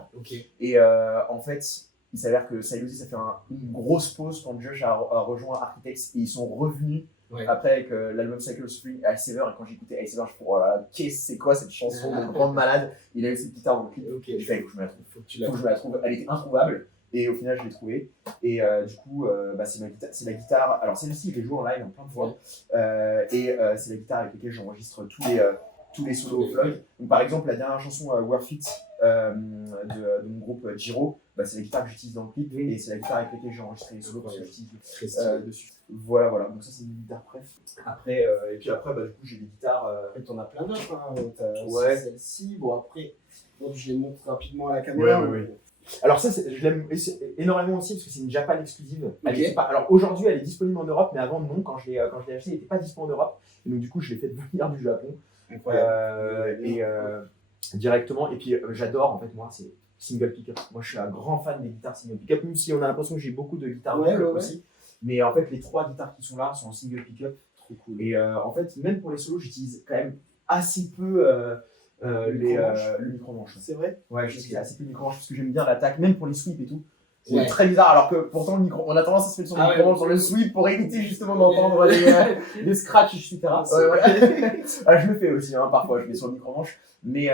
Et en fait, il s'avère que ça fait une grosse pause quand Josh a rejoint Architects, et ils sont revenus après avec l'album Cycle of Suffering et Icever. Et quand j'ai écouté Icever, je me suis dit, c'est quoi cette chanson de grande malade. Il a eu cette guitare dans le clip. J'ai fait, il faut que je me la trouve. Faut que je me la trouve. Elle était introuvable. Et au final, je l'ai trouvée. Et du coup, c'est la guitare. Alors, celle-ci, je l'ai jouée en live plein de fois. C'est la guitare avec laquelle j'enregistre tous les solos au Floyd. Donc, par exemple, la dernière chanson Worth It de mon groupe Giro, c'est la guitare que j'utilise dans le clip. Et c'est la guitare avec laquelle j'ai enregistré les solos parce que j'utilise dessus. Voilà. Donc, ça, c'est une guitare préf. Après, du coup, j'ai des guitares. T'en as plein d'autres. Ouais. Celle-ci. Bon, après, je les montre rapidement à la caméra. Ouais. Alors ça, je l'aime énormément aussi parce que c'est une Japan exclusive. Alors aujourd'hui, elle est disponible en Europe, mais avant non. Quand je l'ai acheté, elle n'était pas disponible en Europe. Et donc du coup, je l'ai fait venir du Japon directement. Et puis j'adore, en fait, moi, c'est single pickup. Moi, je suis un grand fan des guitares single pickup, même si on a l'impression que j'ai beaucoup de guitares aussi. Mais en fait, les 3 guitares qui sont là sont en single pickup. Trop cool. Et en fait, même pour les solos, j'utilise quand même assez peu. Le micro-manche. C'est vrai? Ouais, je sais assez peu le micro-manche parce que j'aime bien l'attaque, même pour les sweeps et tout. C'est très bizarre, alors que pourtant on a tendance à se mettre sur le micro-manche sur le sweep pour éviter justement d'entendre les scratchs, etc. Je le fais aussi, parfois, je mets sur le micro-manche. Mais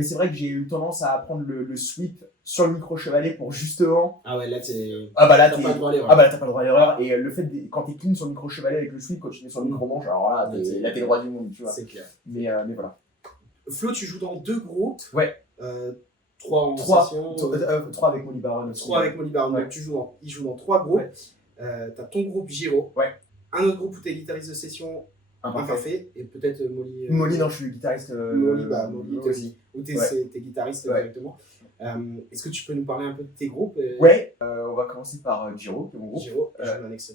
c'est vrai que j'ai eu tendance à prendre le sweep sur le micro-chevalet pour justement. Ah ouais, là t'es. T'as pas le droit à l'erreur. Là t'as pas le droit à l'erreur. Et le fait quand t'es clean sur le micro-chevalet avec le sweep, quand tu mets sur le micro-manche, alors là t'es le roi du monde, tu vois. C'est clair. Mais voilà. Flo, tu joues dans 2 groupes. 3 en session. 3 avec Molly Baron. 3 avec Molly Baron. Donc il joue dans 3 groupes. T'as ton groupe Giro. Un autre groupe où t'es guitariste de session. Imparfait. Et peut-être Molly. Molly, non, je suis guitariste. Molly aussi. Ou t'es guitariste directement. Est-ce que tu peux nous parler un peu de tes groupes? On va commencer par Giro, qui est mon groupe. Giro, je vais un extrait.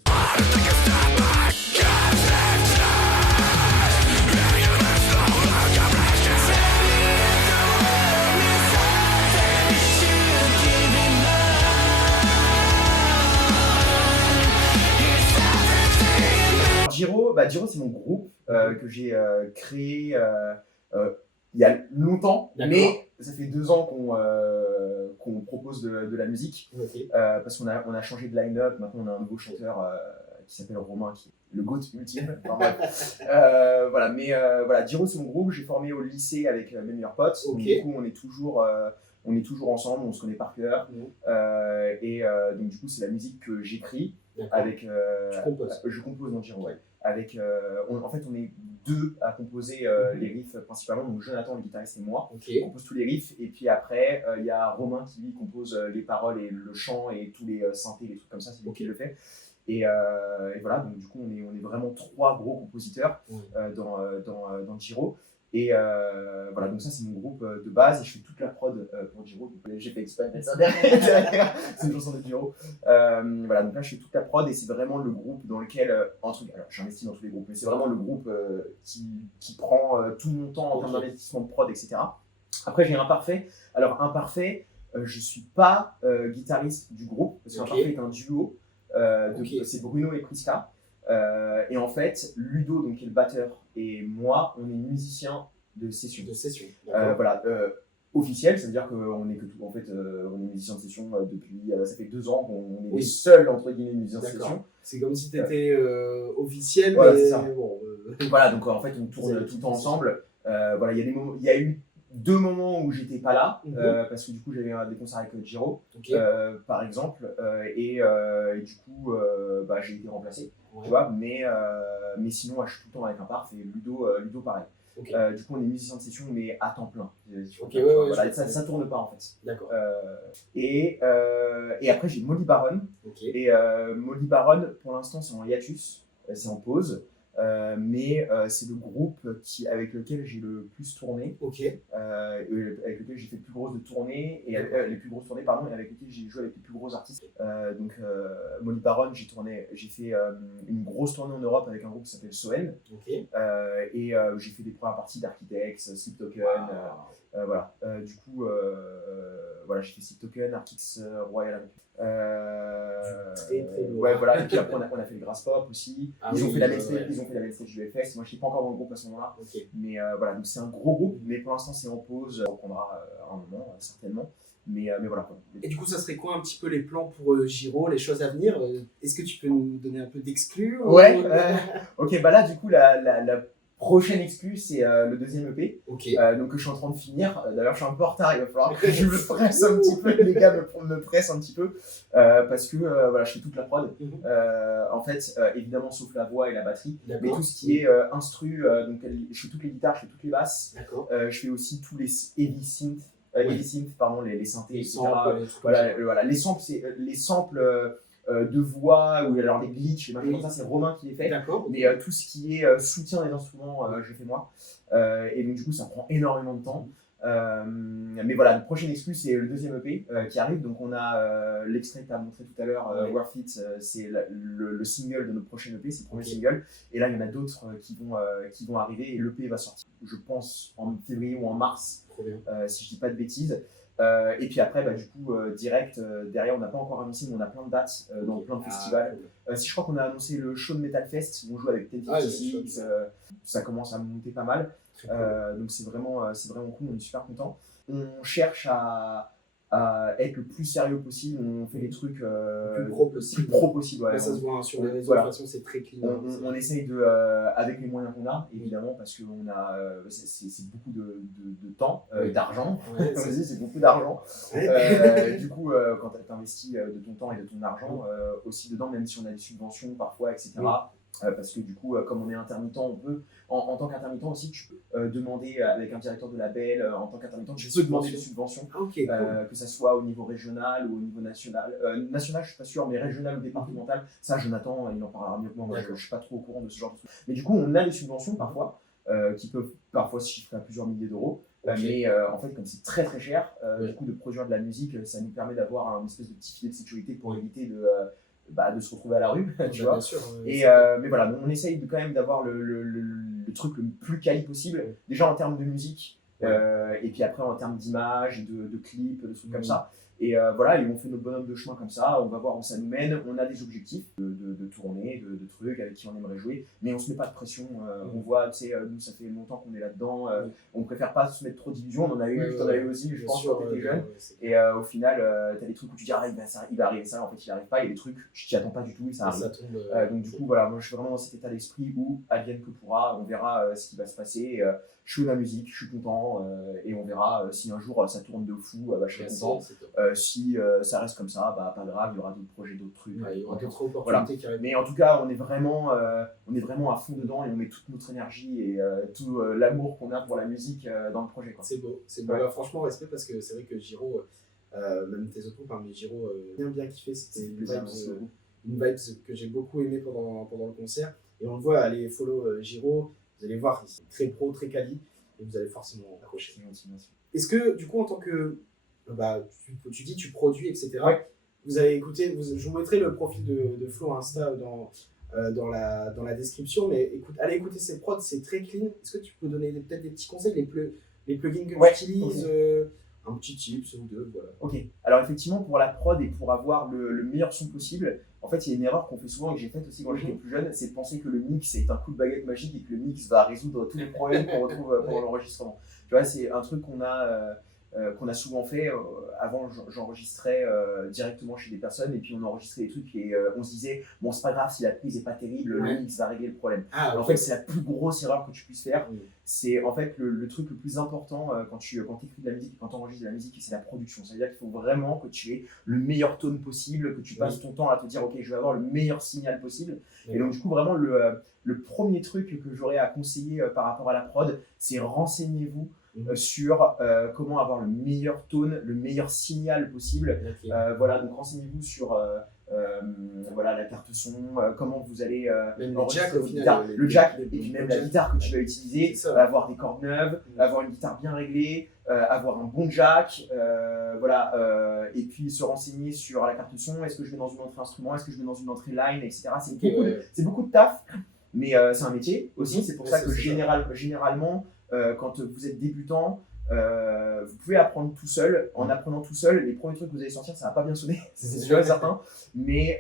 Giro, c'est mon groupe que j'ai créé il y a longtemps, mais ça fait 2 ans qu'on propose de la musique parce qu'on a changé de line-up. Maintenant, on a un nouveau chanteur qui s'appelle Romain, qui est le GOAT ultime. Voilà, Giro, c'est mon groupe. J'ai formé au lycée avec mes meilleurs potes. Donc, du coup, on est toujours ensemble, on se connaît par cœur. Donc, du coup, c'est la musique que j'écris. Je compose dans Giro. En fait, on est deux à composer les riffs principalement. Donc Jonathan, le guitariste, et moi, Okay. on compose tous les riffs. Et puis après, il y a Romain qui lui compose les paroles et le chant et tous les synthés, les trucs comme ça, c'est lui qui le fait. Et voilà, donc du coup, on est vraiment trois gros compositeurs dans Giro. Et voilà, donc ça c'est mon groupe de base et je fais toute la prod pour Giro. Donc j'ai fait exprès de mettre ça derrière, c'est une chanson de Giro. Voilà, donc là je fais toute la prod et c'est vraiment le groupe dans lequel, alors j'investis dans tous les groupes, mais c'est vraiment le groupe qui prend tout mon temps en termes d'investissement de prod, etc. Après j'ai Imparfait. Alors Imparfait, je suis pas guitariste du groupe, parce qu'Imparfait est un duo, c'est Bruno et Priska. Et en fait, Ludo, donc, qui est le batteur, et moi, on est musiciens de session. Voilà, officiel, c'est-à-dire qu'on est que tout. En fait, on est musiciens de session depuis. Ça fait 2 ans qu'on est les seuls, entre guillemets, musiciens de session. C'est comme si tu étais officiel, voilà, mais c'est ça. Bon. Voilà, donc en fait, on tourne tout le temps ensemble. Voilà, il y a eu 2 moments où j'étais pas là, parce que du coup j'avais des concerts avec Giro, par exemple, et du coup j'ai été remplacé, tu vois, mais sinon je suis tout le temps avec Imparfait et Ludo pareil. Du coup on est musicien de session mais à temps plein. Voilà, ça tourne pas en fait. D'accord. Et après j'ai Molly Baron, et Molly Baron pour l'instant c'est en hiatus, c'est en pause. Mais c'est le groupe avec lequel j'ai le plus tourné, avec lequel j'ai fait le plus gros de tournées, et les plus grosses tournées, pardon, et avec lequel j'ai joué avec les plus gros artistes. Donc Molly Baron, j'ai fait une grosse tournée en Europe avec un groupe qui s'appelle Soen, et j'ai fait des premières parties d'Architects, Sleep Token, voilà. Du coup, voilà, j'ai fait Sleep Token, Architects, Royal. Très lourd. Ouais, voilà. Et puis après, on a fait le Grass Pop aussi. Ils ont fait la main stage du FS. Moi, je n'étais pas encore dans le groupe à ce moment-là. Mais voilà, donc c'est un gros groupe. Mais pour l'instant, c'est en pause. On reprendra un moment, certainement. Mais voilà. Et du coup, ça serait quoi un petit peu les plans pour Giro, les choses à venir? Est-ce que tu peux nous donner un peu d'exclus? Ouais. Ok, bah là, du coup, la prochaine exclu, c'est le deuxième EP, donc que je suis en train de finir. D'ailleurs, je suis un peu en retard, il va falloir que je me presse un petit peu, les gars me pressent un petit peu, parce que voilà, je fais toute la prod. En fait, évidemment, sauf la voix et la batterie, mais tout ce qui est instru, donc je fais toutes les guitares, je fais toutes les basses, je fais aussi tous les heavy synth, pardon, les synthés, etc. Voilà, les samples, les samples de voix ou alors des glitches, comme ça, c'est Romain qui les fait. Mais tout ce qui est soutien des instruments, je fais moi. Et donc du coup, ça prend énormément de temps. Mais voilà, le prochain exclu, c'est le deuxième EP qui arrive. Donc on a l'extrait que tu as montré tout à l'heure, Worth It, c'est le single de notre prochain EP, c'est le premier single. Et là, il y en a d'autres qui vont arriver et l'EP va sortir, je pense, en février ou en mars, si je dis pas de bêtises. Et puis après, du coup, direct, derrière, on n'a pas encore annoncé, mais on a plein de dates dans plein de festivals. Si je crois qu'on a annoncé le show de Metal Fest, où on joue avec TNT, ça commence à monter pas mal. Donc c'est vraiment cool, on est super contents. On cherche à être le plus sérieux possible, on fait des trucs le plus pro possible. Ouais, ça se voit sur les réseaux, de toute façon c'est très clean. On essaye avec les moyens qu'on a, évidemment, parce que c'est beaucoup de temps, d'argent, c'est beaucoup d'argent. Du coup, quand tu investis de ton temps et de ton argent aussi dedans, même si on a des subventions parfois, etc. Parce que du coup, comme on est intermittent, on peut, en tant qu'intermittent aussi, tu peux demander avec un directeur de label, en tant qu'intermittent, tu peux demander des subventions, que ça soit au niveau régional ou au niveau national. National, je suis pas sûr, mais régional ou départemental, ça, Jonathan, il en parlera mieux que moi, je suis pas trop au courant de ce genre de trucs. Mais du coup, on a des subventions parfois, qui peuvent parfois se chiffrer à plusieurs milliers d'euros. Mais en fait, comme c'est très très cher, du coup, de produire de la musique, ça nous permet d'avoir un espèce de petit filet de sécurité pour éviter de se retrouver à la rue, tu vois. Sûr, mais voilà, on essaye quand même d'avoir le truc le plus quali possible, déjà en termes de musique, et puis après en termes d'image, de clips, de trucs comme ça. Et voilà, et on fait notre bonhomme de chemin comme ça, on va voir où ça nous mène, on a des objectifs de tournée, de trucs avec qui on aimerait jouer, mais on se met pas de pression, on voit, tu sais, nous ça fait longtemps qu'on est là-dedans, on préfère pas se mettre trop d'illusions, on en a eu, t'en as eu aussi, je pense, quand t'étais jeune, et au final, t'as des trucs où tu dis, il va arriver ça, en fait il arrive pas, il y a des trucs, tu t'y attends pas du tout, et ça arrive. Donc du coup, voilà, moi je suis vraiment dans cet état d'esprit où, advienne que pourra, on verra ce qui va se passer, je fais ma musique, je suis content, et on verra si un jour ça tourne de fou, je serai content. Si ça reste comme ça, bah, pas grave, il y aura d'autres projets, d'autres trucs. Il y aura d'autres opportunités qui arrivent. Mais en tout cas, on est vraiment à fond dedans et on met toute notre énergie et tout l'amour qu'on a pour la musique dans le projet. C'est beau. Bah, franchement, respect, parce que c'est vrai que Giro, même tes autres groupes, mais Giro, bien kiffé. C'était une vibe que j'ai beaucoup aimé pendant le concert. Et on le voit, allez follow Giro, vous allez voir, c'est très pro, très quali, et vous allez forcément accrocher. Est-ce que, du coup, en tant que, tu dis, tu produis, etc., vous avez écouté, je vous mettrai le profil de Flo Insta dans la description, mais allez écouter ses prods, c'est très clean. Est-ce que tu peux donner peut-être des petits conseils, les plugins que tu utilises, un petit tips ou deux, voilà. Ok, alors effectivement, pour la prod et pour avoir le meilleur son possible, en fait, il y a une erreur qu'on fait souvent et que j'ai faite aussi quand j'étais plus jeune, c'est de penser que le mix est un coup de baguette magique et que le mix va résoudre tous les problèmes qu'on retrouve pendant l'enregistrement. Tu vois, c'est un truc qu'on a souvent fait. Avant, j'enregistrais directement chez des personnes et puis on enregistrait des trucs et on se disait, bon, c'est pas grave si la prise est pas terrible, le mix va régler le problème. En fait, c'est la plus grosse erreur que tu puisses faire. C'est en fait le truc le plus important quand tu écris de la musique, quand tu enregistres de la musique, c'est la production. Ça veut dire qu'il faut vraiment que tu aies le meilleur tone possible, que tu passes ton temps à te dire, ok, je vais avoir le meilleur signal possible. Et donc, du coup, vraiment, le premier truc que j'aurais à conseiller par rapport à la prod, c'est renseignez-vous sur comment avoir le meilleur tone, le meilleur signal possible. Voilà, donc renseignez-vous sur la carte son, comment vous allez le jack et puis même la guitare que tu vas utiliser, avoir des cordes neuves, avoir une guitare bien réglée, avoir un bon jack, et puis se renseigner sur la carte son, est-ce que je vais dans une entrée instrument, est-ce que je vais dans une entrée line, etc. C'est beaucoup de taf, mais c'est un métier aussi, c'est pour ça que généralement, quand vous êtes débutant, vous pouvez apprendre tout seul. En apprenant tout seul, les premiers trucs que vous allez sortir, ça va pas bien sonner, c'est sûr et certain. Mais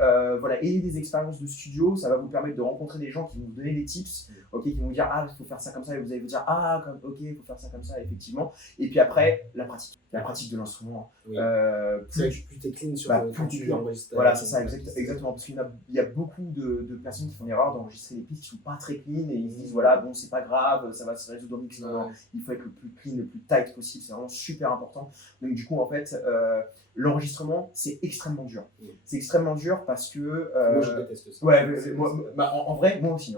ayez des expériences de studio, ça va vous permettre de rencontrer des gens qui vont vous donner des tips, qui vont vous dire il faut faire ça comme ça, et vous allez vous dire il faut faire ça comme ça, effectivement. Et puis après, la pratique de l'instrument. C'est vrai que plus t'es clean sur plus tu enregistres. Voilà, c'est ça, exactement. Parce qu'il y a beaucoup de personnes qui font l'erreur d'enregistrer des pistes qui sont pas très clean et ils se disent bon, c'est pas grave, ça va se résoudre au mix. Non, il faut être le plus clean, le plus tight possible, c'est vraiment super important. Donc du coup, en fait, l'enregistrement, c'est extrêmement dur. C'est extrêmement dur parce que... moi, je déteste ça. En vrai, moi aussi.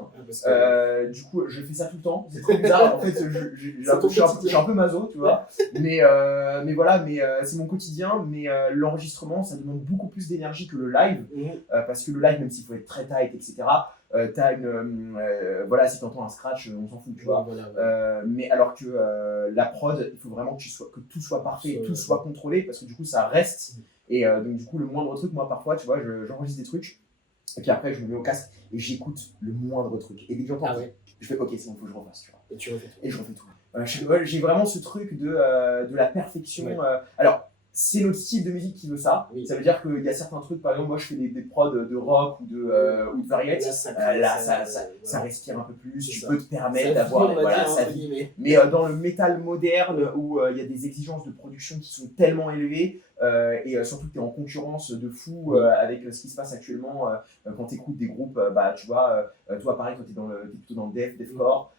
Du coup, je fais ça tout le temps. C'est trop bizarre. En fait, je suis un peu maso, tu vois. Mais c'est mon quotidien. Mais l'enregistrement, ça demande beaucoup plus d'énergie que le live. Parce que le live, même s'il faut être très tight, etc., t'as si t'entends un scratch, on s'en fout, tu vois. Mais alors que la prod, il faut vraiment que tout soit parfait, tout soit contrôlé, parce que du coup ça reste. Et donc du coup le moindre truc, moi parfois, tu vois, j'enregistre des trucs, et puis après je me mets au casque et j'écoute le moindre truc. Et dès que j'entends, je fais ok, c'est bon, faut que je refasse, tu vois. Et je refais tout. J'ai vraiment ce truc de la perfection. Alors, c'est notre style de musique qui veut ça. Ça veut dire qu'il y a certains trucs, par exemple, moi je fais des prods de rock ou de variété. Là, ça respire un peu plus. Tu peux te permettre d'avoir sa vie. Mais dans le métal moderne où il y a des exigences de production qui sont tellement élevées et surtout que tu es en concurrence de fou avec ce qui se passe actuellement quand tu écoutes des groupes, tu vois, toi pareil, toi tu es plutôt dans le deathcore.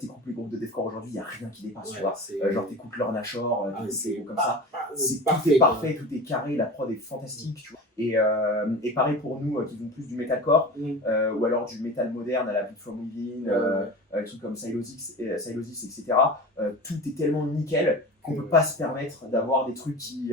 T'écoutes les groupes de deathcore aujourd'hui, il n'y a rien qui dépasse, tu vois. Genre t'écoutes Lorna Shore, c'est comme ça. Tout est parfait, tout est carré, la prod est fantastique, tu vois. Et pareil pour nous qui faisons plus du metalcore ou alors du metal moderne à la Bleed From Within, des trucs comme Silosis, etc. Tout est tellement nickel qu'on ne peut pas se permettre d'avoir des trucs qui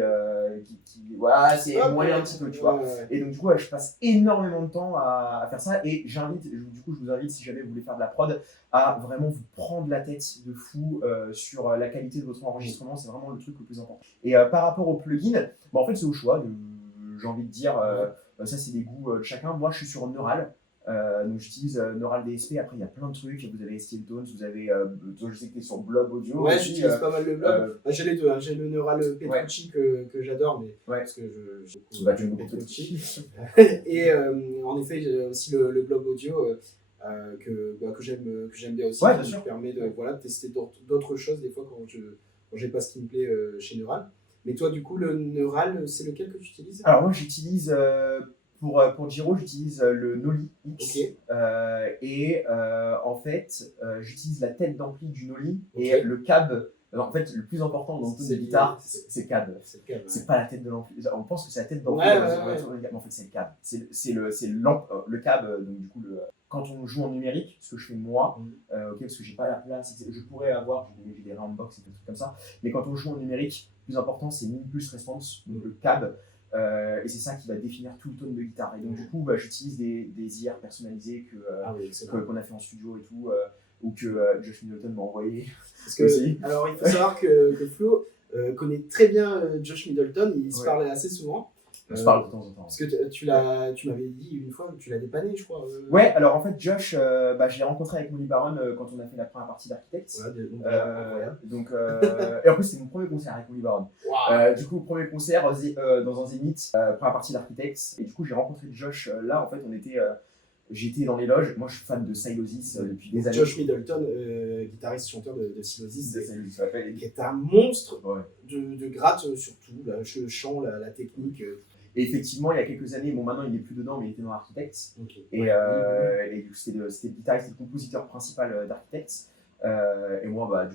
c'est moyen un petit peu, tu vois. Et donc du coup je passe énormément de temps à faire ça et je vous invite, si jamais vous voulez faire de la prod, à vraiment vous prendre la tête de fou sur la qualité de votre enregistrement. C'est vraiment le truc le plus important. Et par rapport au plugin, en fait c'est au choix, j'ai envie de dire, ça c'est des goûts de chacun. Moi je suis sur Neural. Donc j'utilise Neural DSP. Après il y a plein de trucs, vous avez STL Tones, vous avez toi je sais que tu es sur Blob Audio. J'utilise pas mal le Blob. J'ai les deux, j'ai le Neural Petrucci que j'adore, mais parce que je Petrucci. Et en effet j'ai aussi le Blob Audio que j'aime bien aussi, qui me permet de tester d'autres choses des fois quand j'ai pas ce qui me plaît chez Neural. Mais toi du coup le Neural, c'est lequel que tu utilises? Alors moi j'utilise pour Giro, j'utilise le Noli X et en fait j'utilise la tête d'ampli du Noli et le cab Alors, en fait, le plus important dans le tone de guitare, c'est le câble. C'est pas la tête de l'ampli. On pense que c'est la tête de l'ampli, mais en fait, c'est le câble. C'est le câble, donc du coup, quand on joue en numérique, ce que je fais moi, parce que j'ai pas la place, je pourrais avoir des roundbox et des trucs comme ça, mais quand on joue en numérique, le plus important, c'est l'impulse response, donc le câble. Et c'est ça qui va définir tout le tone de guitare. Et donc, du coup, j'utilise des IR personnalisés qu'on a fait en studio et tout, ou que Josh Middleton m'a envoyé. Alors, il faut savoir que Flo connaît très bien Josh Middleton, il se parle assez souvent. On se parle de temps en temps. Parce que tu m'avais dit une fois que tu l'as dépanné, je crois. Ouais, alors en fait, Josh, je l'ai rencontré avec Molly Baron quand on a fait la première partie d'Architects. Et en plus, c'était mon premier concert avec Molly Baron. Wow. Du coup, premier concert dans un Zénith, première partie d'Architects. Et du coup, j'ai rencontré Josh là. En fait, j'étais dans les loges. Moi, je suis fan de Sylosis depuis des années. Josh Middleton, guitariste, chanteur de Sylosis, qui est un monstre de gratte, surtout. Le chant, la technique. Et effectivement, il y a quelques années, maintenant il n'est plus dedans, mais il était dans Architects. Okay. Et c'était le guitariste et le compositeur principal d'Architects. Et moi,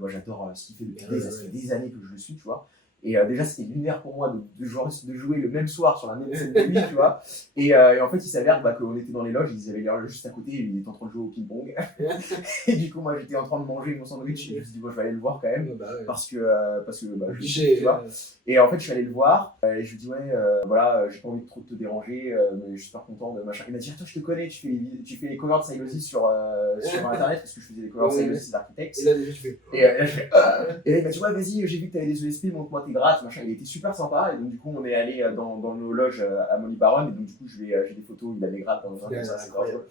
moi j'adore ce qu'il fait depuis des années que je le suis, tu vois. Et déjà, c'était lunaire pour moi de jouer le même soir sur la même scène de lui, tu vois. Et en fait, il s'avère qu'on était dans les loges, ils avaient l'air juste à côté, et il était en train de jouer au ping-pong. Et du coup, moi, j'étais en train de manger mon sandwich, et je me suis dit, je vais aller le voir quand même, parce que tu vois. Et en fait, je suis allé le voir, et je lui dis, j'ai pas envie de trop te déranger, mais je suis super content de machin. Il m'a dit, toi, je te connais, tu fais les covers de Sylosis sur internet, parce que je faisais des covers de Sylosis d'Architects. Et là, déjà, tu fais. Et là, il m'a dit, vas-y, j'ai vu que t'avais des ESP, montre-moi tes grattes, machin. Il était super sympa, et donc du coup, on est allé dans nos loges à Molly Baron, et donc du coup, j'ai des photos, il a des grattes dans le ça, c'est incroyable.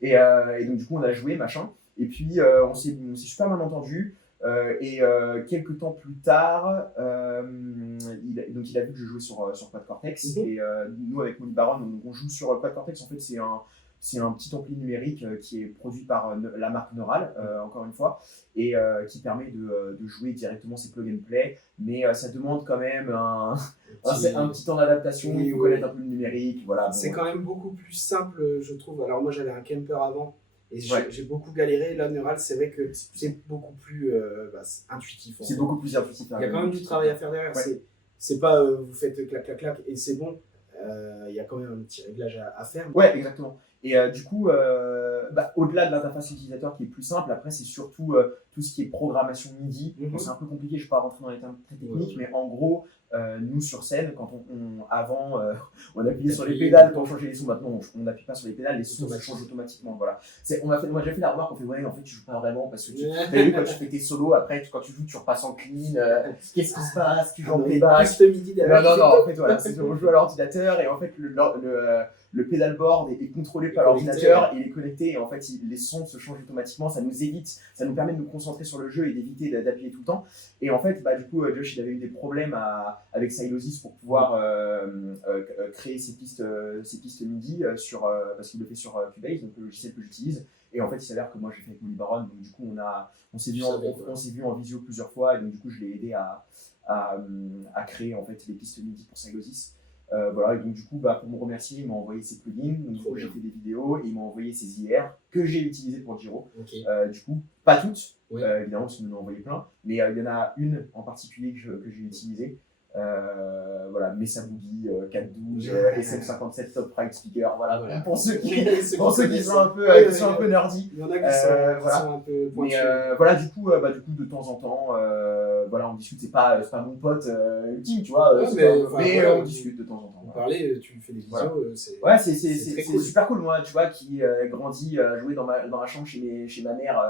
Et donc du coup, on a joué, machin, et puis on s'est super bien entendu. Quelques temps plus tard, il a vu que je jouais sur Quad Cortex. Et nous, avec Molly Baron, on joue sur Quad Cortex. En fait, c'est un petit ampli numérique qui est produit par la marque Neural, encore une fois, et qui permet de jouer directement ses plug and play. Mais ça demande quand même un petit temps d'adaptation, il faut connaître un peu le numérique. Voilà, c'est quand même beaucoup plus simple, je trouve. Alors moi, j'avais un Kemper avant. Et j'ai beaucoup galéré. Là, Neural, c'est vrai que c'est beaucoup plus intuitif. C'est beaucoup plus intuitif. Il y a quand même du travail à faire derrière. Ouais. C'est pas vous faites clac, clac, clac et c'est bon. Il y a quand même un petit réglage à faire. Ouais, exactement. Et du coup, au-delà de l'interface utilisateur qui est plus simple, après, c'est surtout tout ce qui est programmation MIDI. Bon, c'est un peu compliqué, je ne vais pas rentrer dans les termes très techniques, mais en gros, nous sur scène, quand avant, on appuyait sur les pédales pour changer les sons. Maintenant, on n'appuie pas sur les pédales, les sons changent automatiquement. Voilà. Moi, j'ai fait la remarque, on fait, en fait, tu joues pas vraiment parce que tu as vu quand tu fais tes solos, après, quand tu joues, tu repasses en clean. Qu'est-ce qui se passe? Tu joues en playback. Non, en fait, voilà, on joue à l'ordinateur et en fait, le pedalboard est contrôlé par l'ordinateur, il est connecté et en fait les sons se changent automatiquement, ça nous évite, ça nous permet de nous concentrer sur le jeu et d'éviter d'appuyer tout le temps. Et en fait, du coup, Josh il avait eu des problèmes avec Sylosis pour pouvoir créer ses pistes MIDI parce qu'il le fait sur Cubase, donc le logiciel que j'utilise. Et en fait, il s'avère que moi j'ai fait avec Molly Baron, donc du coup on s'est vu en visio plusieurs fois et donc du coup je l'ai aidé à créer en fait les pistes MIDI pour Sylosis. Et donc du coup, pour me remercier, il m'a envoyé ses plugins, donc du coup j'ai fait des vidéos, et il m'a envoyé ses IR que j'ai utilisées pour Giro. Okay. Du coup, pas toutes, évidemment, parce qu'il m'en a envoyé plein, mais il y en a une en particulier que j'ai utilisée. Mesa Boogie 412 SM57 Top Prime Speaker, voilà. Pour ceux qui sont un peu nerdy. Il y en a qui sont un peu pointus. Mais du coup de temps en temps on discute, c'est pas mon pote ultime, tu vois, mais on discute de temps en temps. Parler, tu fais des vidéos, c'est super cool. Moi, tu vois, qui grandit à jouer dans ma chambre chez ma mère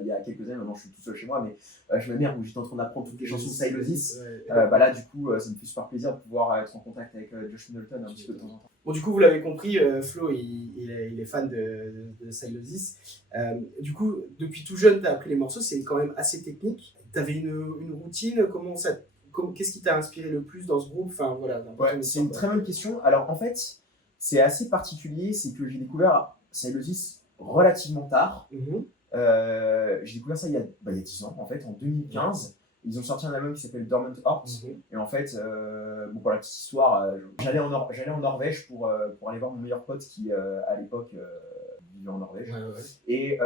il y a quelques années. Maintenant, je suis tout seul chez moi, mais chez ma mère où j'étais en train d'apprendre toutes les chansons de Sylosis. Là, du coup, ça me fait super plaisir de pouvoir être en contact avec Josh Middleton un petit peu de temps en temps. Bon, du coup, vous l'avez compris, Flo, il est fan de Sylosis. Du coup, depuis tout jeune, tu as appris les morceaux, c'est quand même assez technique. Tu avais une routine, qu'est-ce qui t'a inspiré le plus dans ce groupe? Enfin, voilà, c'est une très bonne question. Alors, en fait, c'est assez particulier, c'est que j'ai découvert Sylosis relativement tard. J'ai découvert ça il y a 10 ans, en fait, en 2015. Ils ont sorti un album qui s'appelle Dormant Heart. Et en fait, pour la petite histoire, j'allais en Norvège pour aller voir mon meilleur pote qui, à l'époque, vivait en Norvège. Ouais, ouais.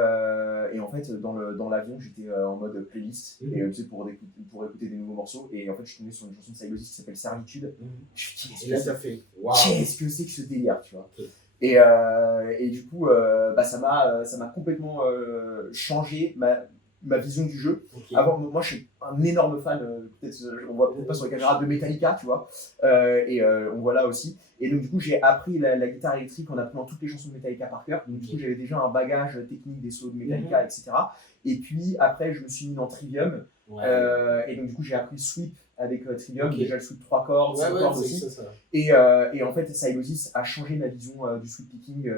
Et en fait, dans l'avion, j'étais en mode playlist, et tu sais, pour écouter des nouveaux morceaux. Et en fait, je suis tombé sur une chanson de Psygnosis qui s'appelle Servitude. Et là, t'as fait qu'est-ce que c'est que ce délire, tu vois. Okay. Et du coup, ça m'a complètement changé ma vision du jeu. Okay. Avant, moi, je suis un énorme fan, peut-être on voit peut-être pas sur la caméra, de Metallica, tu vois, on voit là aussi. Et donc, du coup, j'ai appris la guitare électrique en apprenant toutes les chansons de Metallica par cœur. Donc, du coup, j'avais déjà un bagage technique des solos de Metallica, etc. Et puis, après, je me suis mis dans Trivium. Et donc, du coup, j'ai appris le sweep avec Trivium, déjà le sweep 3 cordes, 5 cordes aussi. Ça. Et en fait, Psygnosis a changé ma vision du sweep picking.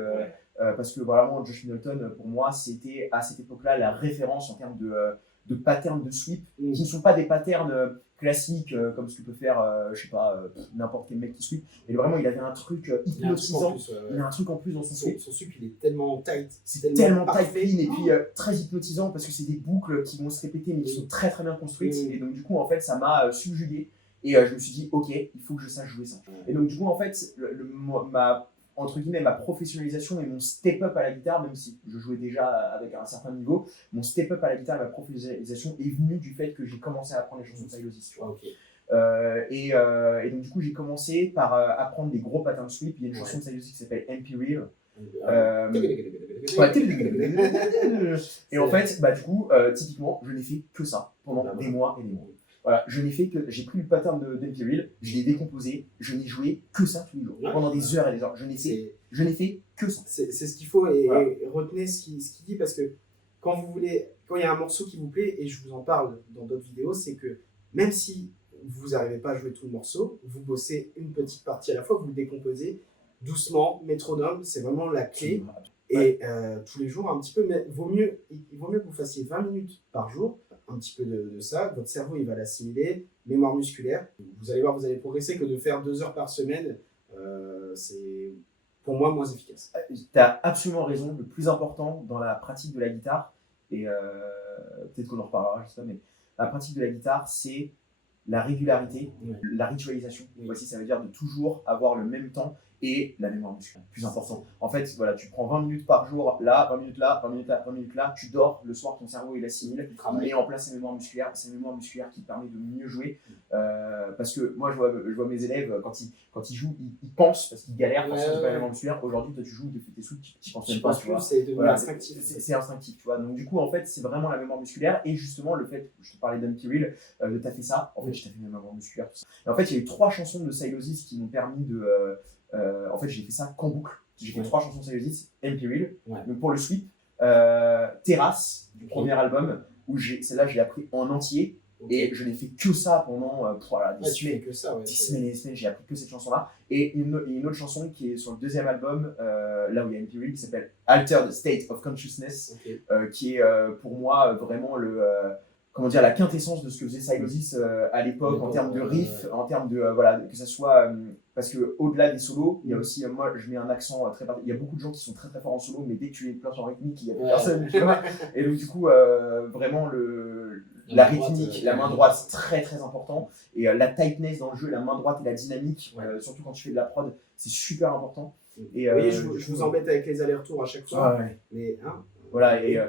Parce que vraiment, Josh Middleton, pour moi, c'était à cette époque-là la référence en termes de patterns de sweep, qui ne sont pas des patterns classiques comme ce que peut faire, je sais pas, n'importe quel mec qui sweep. Mais vraiment, il avait un truc hypnotisant. Il a un truc en plus dans son sweep. Son sweep, il est tellement tight. C'est tellement tight clean et puis très hypnotisant parce que c'est des boucles qui vont se répéter mais qui sont très très bien construites. Et donc, du coup, en fait, ça m'a subjugué. Et je me suis dit, ok, il faut que je sache jouer ça. Et donc, du coup, en fait, entre guillemets, ma professionnalisation et mon step-up à la guitare, même si je jouais déjà avec un certain niveau, mon step-up à la guitare et ma professionnalisation est venu du fait que j'ai commencé à apprendre les chansons de Psygnosis, tu vois. Et donc, du coup, j'ai commencé par apprendre des gros patterns de sweep. Il y a une chanson de Psygnosis qui s'appelle Imperial. Et en fait, du coup, typiquement, je n'ai fait que ça pendant des mois et des mois. Voilà, j'ai pris le pattern d'Imperial, je l'ai décomposé, je n'ai joué que ça tous les jours, pendant des heures et des heures. Je n'ai fait que ça. C'est ce qu'il faut, et retenez ce qu'il dit, parce que quand il y a un morceau qui vous plaît, et je vous en parle dans d'autres vidéos, c'est que même si vous n'arrivez pas à jouer tout le morceau, vous bossez une petite partie à la fois, vous le décomposez doucement, métronome, c'est vraiment la clé. Et tous les jours un petit peu, mais il vaut mieux que vous fassiez 20 minutes par jour, un petit peu de ça, votre cerveau il va l'assimiler, mémoire musculaire, vous allez voir, vous allez progresser, que de faire 2 heures par semaine, c'est pour moi moins efficace. Tu as absolument raison, le plus important dans la pratique de la guitare, et peut-être qu'on en reparlera, je sais pas, mais la pratique de la guitare, c'est la régularité, la ritualisation. Voici, ça veut dire de toujours avoir le même temps et la mémoire musculaire, plus important. En fait, voilà, tu prends 20 minutes par jour, là, 20 minutes là, 20 minutes là, 20 minutes là, tu dors, le soir, ton cerveau, il assimile, il met en place ses mémoires musculaires qui te permettent de mieux jouer. Parce que moi, je vois mes élèves, quand ils jouent, ils pensent, parce qu'ils galèrent, parce qu'ils n'ont pas la mémoire musculaire. Aujourd'hui, toi, tu joues, tu fais tes sous, tu penses même pas, tu vois. C'est devenu instinctif. C'est instinctif, tu vois. Donc, du coup, en fait, c'est vraiment la mémoire musculaire. Et justement, le fait, je te parlais d'Imperial, de t'as fait ça, en fait, je t'ai fait ma mémoire musculaire, tout ça. Et en fait, il y a eu 3 chansons de Psygnosis qui m'ont permis de. En fait, j'ai fait ça qu'en boucle. J'ai fait 3 chansons de Psygnosis, Imperial, donc pour le sweep, Terrace, du premier album, où celle-là, j'ai appris en entier. Et je n'ai fait que ça pendant des semaines, j'ai appris que cette chanson-là. Et une autre chanson qui est sur le 2e album, là où il y a Imperial, qui s'appelle Altered State of Consciousness, qui est pour moi vraiment la quintessence de ce que faisait Psygnosis à l'époque, en termes de riff, en termes de que ça soit parce que au-delà des solos, il y a aussi moi je mets un accent très particulier. Il y a beaucoup de gens qui sont très très forts en solo, mais dès que tu es plein en rythmique, il y a plus personne. Et donc du coup vraiment la rythmique, la main droite, c'est très très important. Et la tightness dans le jeu, la main droite et la dynamique, surtout quand tu fais de la prod, c'est super important. Et oui, je vous embête avec les allers-retours à chaque fois, mais voilà, et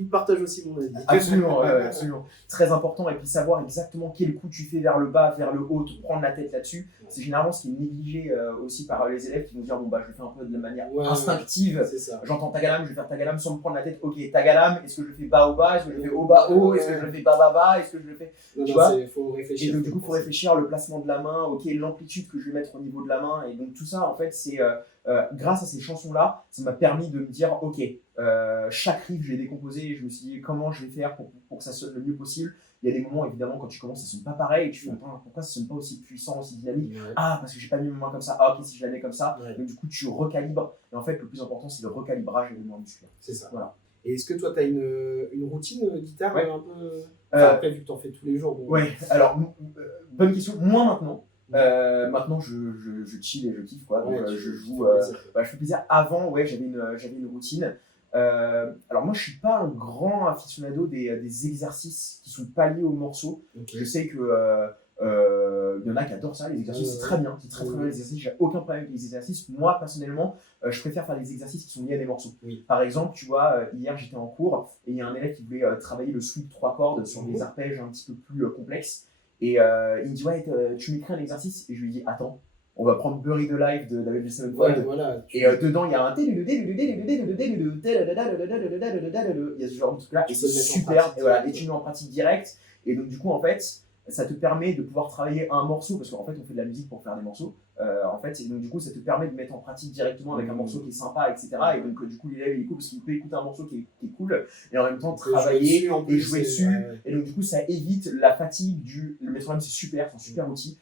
il partage aussi mon avis. Absolument, absolument. Très important. Et puis savoir exactement quel coup tu fais vers le bas, vers le haut, te prendre la tête là-dessus. C'est généralement ce qui est négligé aussi par les élèves qui vont dire bon bah je le fais un peu de la manière instinctive. J'entends tagalam, je vais faire tagalam sans me prendre la tête. Ok, tagalam, est-ce que je le fais bas au bas, est-ce que je le fais haut bas haut, est-ce que je le fais bas bas bas, est-ce que je le fais. Tu vois, faut réfléchir. Et donc du coup, il faut réfléchir le placement de la main, ok, l'amplitude que je vais mettre au niveau de la main. Et donc tout ça, en fait, c'est grâce à ces chansons-là, ça m'a permis de me dire ok, chaque riff, je l'ai décomposé et je me suis dit comment je vais faire pour que ça sonne le mieux possible. Il y a des moments, évidemment, quand tu commences, ça ne sonne pas pareil et tu fais pourquoi ça ne sonne pas aussi puissant, aussi dynamique. Ah, parce que j'ai pas mis mes mains comme ça. Ah, ok, si je la mets comme ça. Donc, du coup, tu recalibres. Et en fait, le plus important, c'est le recalibrage des mémoires musculaires. C'est ça. Voilà. Et est-ce que toi, tu as une routine guitare un peu après, vu que tu en fais tous les jours. Ouais, alors, bonne question. Moins maintenant. Maintenant, je chill et je kiffe, quoi. Donc, je joue. Je fais plaisir. Avant, j'avais une routine. Alors moi je suis pas un grand aficionado des exercices qui sont pas liés au morceau. Je sais que Il y en a qui adorent ça, les exercices, c'est très bien, c'est très bien les exercices, j'ai aucun problème avec les exercices. Moi, personnellement, je préfère faire des exercices qui sont liés à des morceaux. Par exemple, tu vois, hier j'étais en cours et il y a un élève qui voulait travailler le sweep 3 cordes sur des arpèges un petit peu plus complexes. Et il me dit, ouais, tu m'écris un exercice. Et je lui dis, attends, on va prendre Bury the Life de David Sevenfold. Et dedans, il y a un il y a ce genre de truc-là, et c'est super. Et voilà, et tu le mets en pratique directe. Et donc, du coup, en fait, ça te permet de pouvoir travailler un morceau, parce qu'en fait, on fait de la musique pour faire des morceaux. En fait, et donc, du coup, ça te permet de mettre en pratique directement avec un morceau qui est sympa, etc. Et donc, du coup, l'élève, il est cool parce qu'il peut écouter un morceau qui est cool et en même temps travailler et jouer dessus. Et donc, du coup, ça évite la fatigue le métronome, c'est super, c'est un super outil.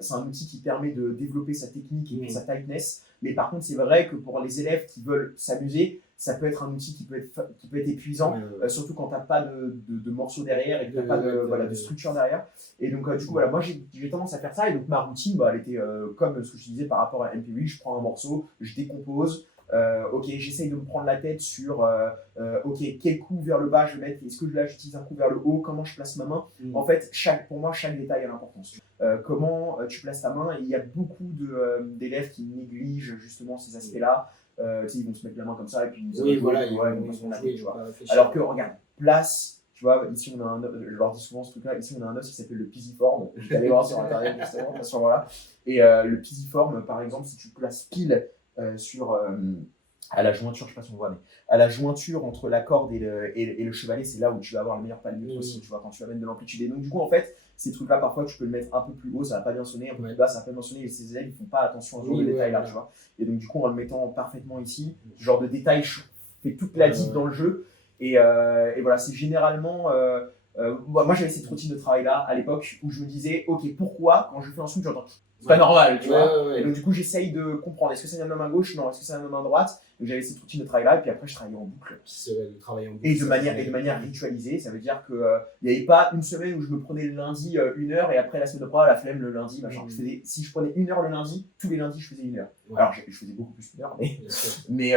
C'est un outil qui permet de développer sa technique et sa tightness. Mais par contre, c'est vrai que pour les élèves qui veulent s'amuser, ça peut être un outil qui peut être épuisant, surtout quand tu n'as pas de morceaux derrière et que tu n'as pas de structure derrière. Et donc, du coup, voilà, moi j'ai tendance à faire ça. Et donc, ma routine, elle était comme ce que je disais par rapport à MP8. Je prends un morceau, je décompose. Ok, j'essaye de me prendre la tête sur ok, quel coup vers le bas je vais mettre, est-ce que là j'utilise un coup vers le haut, comment je place ma main. En fait, pour moi, chaque détail a l'importance. Comment tu places ta main, et il y a beaucoup d'élèves qui négligent justement ces aspects-là. Ils vont se mettre la main comme ça et puis ils vont tu vois. Alors que regarde, place, tu vois, ici on a je leur dis souvent ce truc-là, ici on a un os qui s'appelle le pisiforme. Je vais aller voir sur internet justement, voilà. Et le pisiforme, par exemple, si tu places pile à la jointure, je sais pas si on voit, mais à la jointure entre la corde et le chevalet, c'est là où tu vas avoir le meilleur palmier aussi, tu vois, quand tu vas mettre de l'amplitude. Et donc, du coup, en fait, ces trucs-là, parfois, tu peux le mettre un peu plus haut, ça va pas bien sonner, un peu plus bas, ça va pas bien sonner, et ces élèves, ils font pas attention à ce genre de détails-là, tu vois. Et donc, du coup, en le mettant parfaitement ici, ce genre de détail fait toute la diff dans le jeu. Et voilà, c'est généralement. Moi, j'avais cette routine de travail-là à l'époque où je me disais, ok, pourquoi, quand je fais un swing, j'entends. C'est pas normal, tu vois. Et donc, du coup, j'essaye de comprendre. Est-ce que ça vient de ma main gauche? Non. Est-ce que ça vient de ma main droite? Donc, j'avais cette routine de travail-là. Et puis après, je travaillais en boucle. Et de manière ritualisée. Ça veut dire qu'il n'y avait pas une semaine où je me prenais le lundi 1 heure et après la semaine d'après, la flemme le lundi. Machin. Si je prenais 1 heure le lundi, tous les lundis, je faisais 1 heure. Alors, je faisais beaucoup plus 1 heure. Mais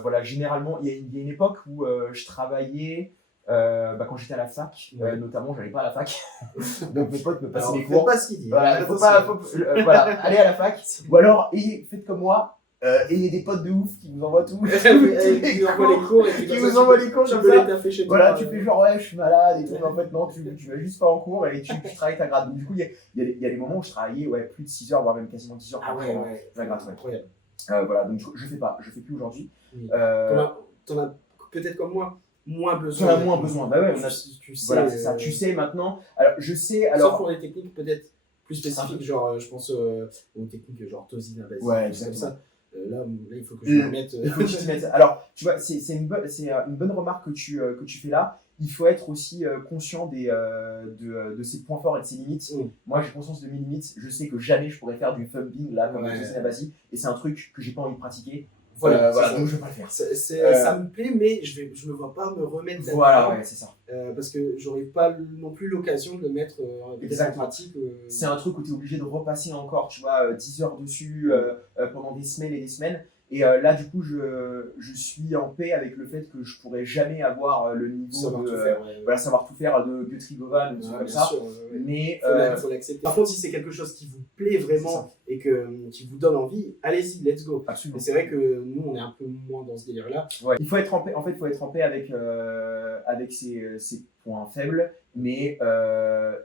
voilà, généralement, il y a une époque où je travaillais. Quand j'étais à la fac, notamment, j'allais pas à la fac. Donc mes potes me passaient mes cours. Pas ce qu'il dit. Voilà, allez à la fac. Ou alors, faites comme moi, ayez des potes de ouf qui vous envoient tout. Qui vous envoient les cours comme ça. Voilà, tu fais genre, ouais, je suis malade et tout. Mais en fait, non, tu vas juste pas en cours et tu travailles ta grade. Donc, du coup, il y a des moments où je travaillais plus de 6 heures, voire même quasiment 10 heures. Ah ouais, incroyable. Voilà, donc je fais plus aujourd'hui. T'en as peut-être comme moi. Moins besoin. Tu en as moins besoin. Bah ouais, tu sais, voilà, c'est ça. Tu sais maintenant. Alors, je sais. Alors, sauf pour des techniques peut-être plus spécifiques, genre, je pense aux techniques genre Tosina, ouais, exactement. Ça. Là, il faut que je me mette. Il faut que tu te mettes. Alors, tu vois, c'est une bonne remarque que tu fais là. Il faut être aussi conscient de ses points forts et de ses limites. Moi, j'ai conscience de mes limites. Je sais que jamais je pourrais faire du thumping là, comme Tosina Basi. Et c'est un truc que j'ai pas envie de pratiquer. Voilà, donc je vais pas le faire. Ça me plaît, mais je me vois pas me remettre là-dedans. Voilà, c'est ça. Parce que j'aurais pas non plus l'occasion de le mettre en pratique. C'est un truc où tu es obligé de repasser encore, tu vois, 10 heures dessus pendant des semaines et des semaines. Et là, du coup, je suis en paix avec le fait que je pourrais jamais avoir le niveau savoir tout faire de Guthrie Govan ou des trucs comme ça. Sûr, mais faut l'accepter. Par contre, si c'est quelque chose qui vous plaît vraiment et qui vous donne envie, allez-y, let's go. Absolument. Mais c'est vrai que nous, on est un peu moins dans ce délire-là. Ouais. Il faut être en paix. En fait, il faut être en paix avec ses points faibles, mais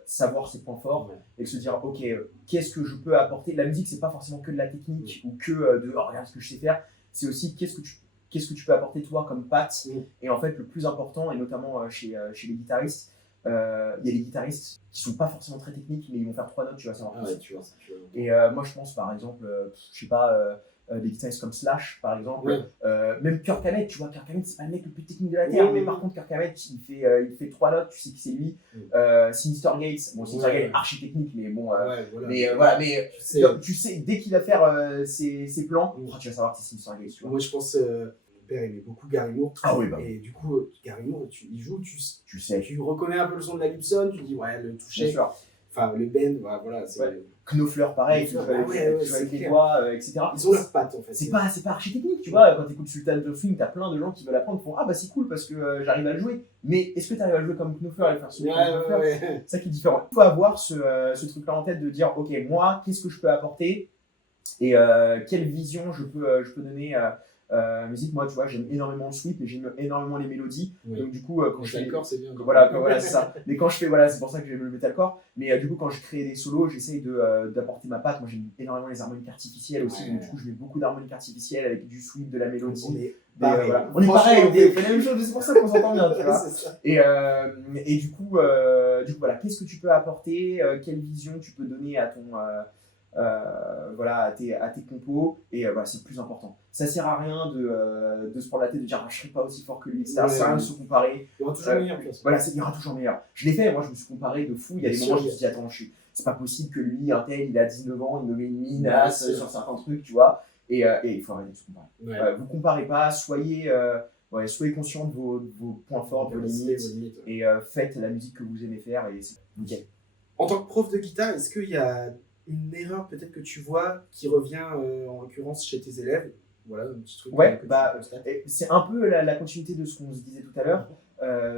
savoir ses points forts et se dire, ok, qu'est-ce que je peux apporter. La musique, c'est pas forcément que de la technique ou que de regarde ce que je sais faire. C'est aussi qu'est-ce que tu peux apporter toi comme patte. Et en fait, le plus important, et notamment chez les guitaristes, il y a des guitaristes qui sont pas forcément très techniques, mais ils vont faire 3 notes, tu vas savoir. Tu vois. Et moi, je pense par exemple, je sais pas, des guitaristes comme Slash, par exemple, même Kirk Hammett, tu vois, Kirk Hammett, c'est pas le mec le plus technique de la Terre, mais par contre, Kirk Hammett, il fait 3 notes, tu sais que c'est lui. Sinister Gates, Sinister Gates est archi technique, mais bon, mais tu sais, dès qu'il va faire ses plans, tu vas savoir que c'est Sinister Gates, tu vois. Moi, je pense. Mon père aimait beaucoup Gary Moore. Et du coup, Gary Moore, il joue, tu sais, tu reconnais un peu le son de la Gibson, tu dis, le toucher. Enfin, le bend, voilà, c'est. Ouais. Knopfler, pareil, tu joues avec les doigts, etc. Ils ont leurs pattes en fait. C'est pas archi technique, tu vois. Quand tu écoutes Sultan of Swing, t'as plein de gens qui veulent apprendre, qui font ah bah c'est cool parce que j'arrive à le jouer. Mais est-ce que tu arrives à le jouer comme Knopfler et faire ce comme Knopfler? C'est ça qui est différent. Il faut avoir ce truc-là en tête de dire ok, moi, qu'est-ce que je peux apporter et quelle vision je peux donner à musique. Moi, tu vois, j'aime énormément le sweep et j'aime énormément les mélodies. Donc du coup, quand je fais metalcore, c'est bien. Voilà, c'est ça. Mais quand je fais, voilà, c'est pour ça que j'aime le metalcore. Mais du coup, quand je crée des solos, j'essaye d'apporter ma patte. Moi, j'aime énormément les harmoniques artificielles aussi. Donc du coup, je mets beaucoup d'harmoniques artificielles avec du sweep, de la mélodie. On est pareil, on fait la même chose. C'est pour ça qu'on s'entend bien, tu vois. Et du coup, voilà, qu'est-ce que tu peux apporter, quelle vision tu peux donner à ton voilà, à tes compos, et voilà, c'est le plus important. Ça sert à rien de se prendre la tête de dire ah, je serai pas aussi fort que lui, etc. Ça sert à rien de se comparer. Il y aura toujours meilleur. Voilà, il y aura toujours meilleur. Je l'ai fait, moi je me suis comparé de fou. Il y a des moments où je me suis dit attends, c'est pas possible que lui, un tel, il a 19 ans, il me met une minace sur certains trucs, tu vois. Et il faut arrêter de se comparer. Vous comparez pas, soyez conscient de vos points forts, de vos limites, et faites la musique que vous aimez faire, et c'est nickel. En tant que prof de guitare, est-ce qu'il y a une erreur peut-être que tu vois qui revient en l'occurrence chez tes élèves? Voilà, un petit truc. Ouais, c'est un peu la continuité de ce qu'on se disait tout à l'heure.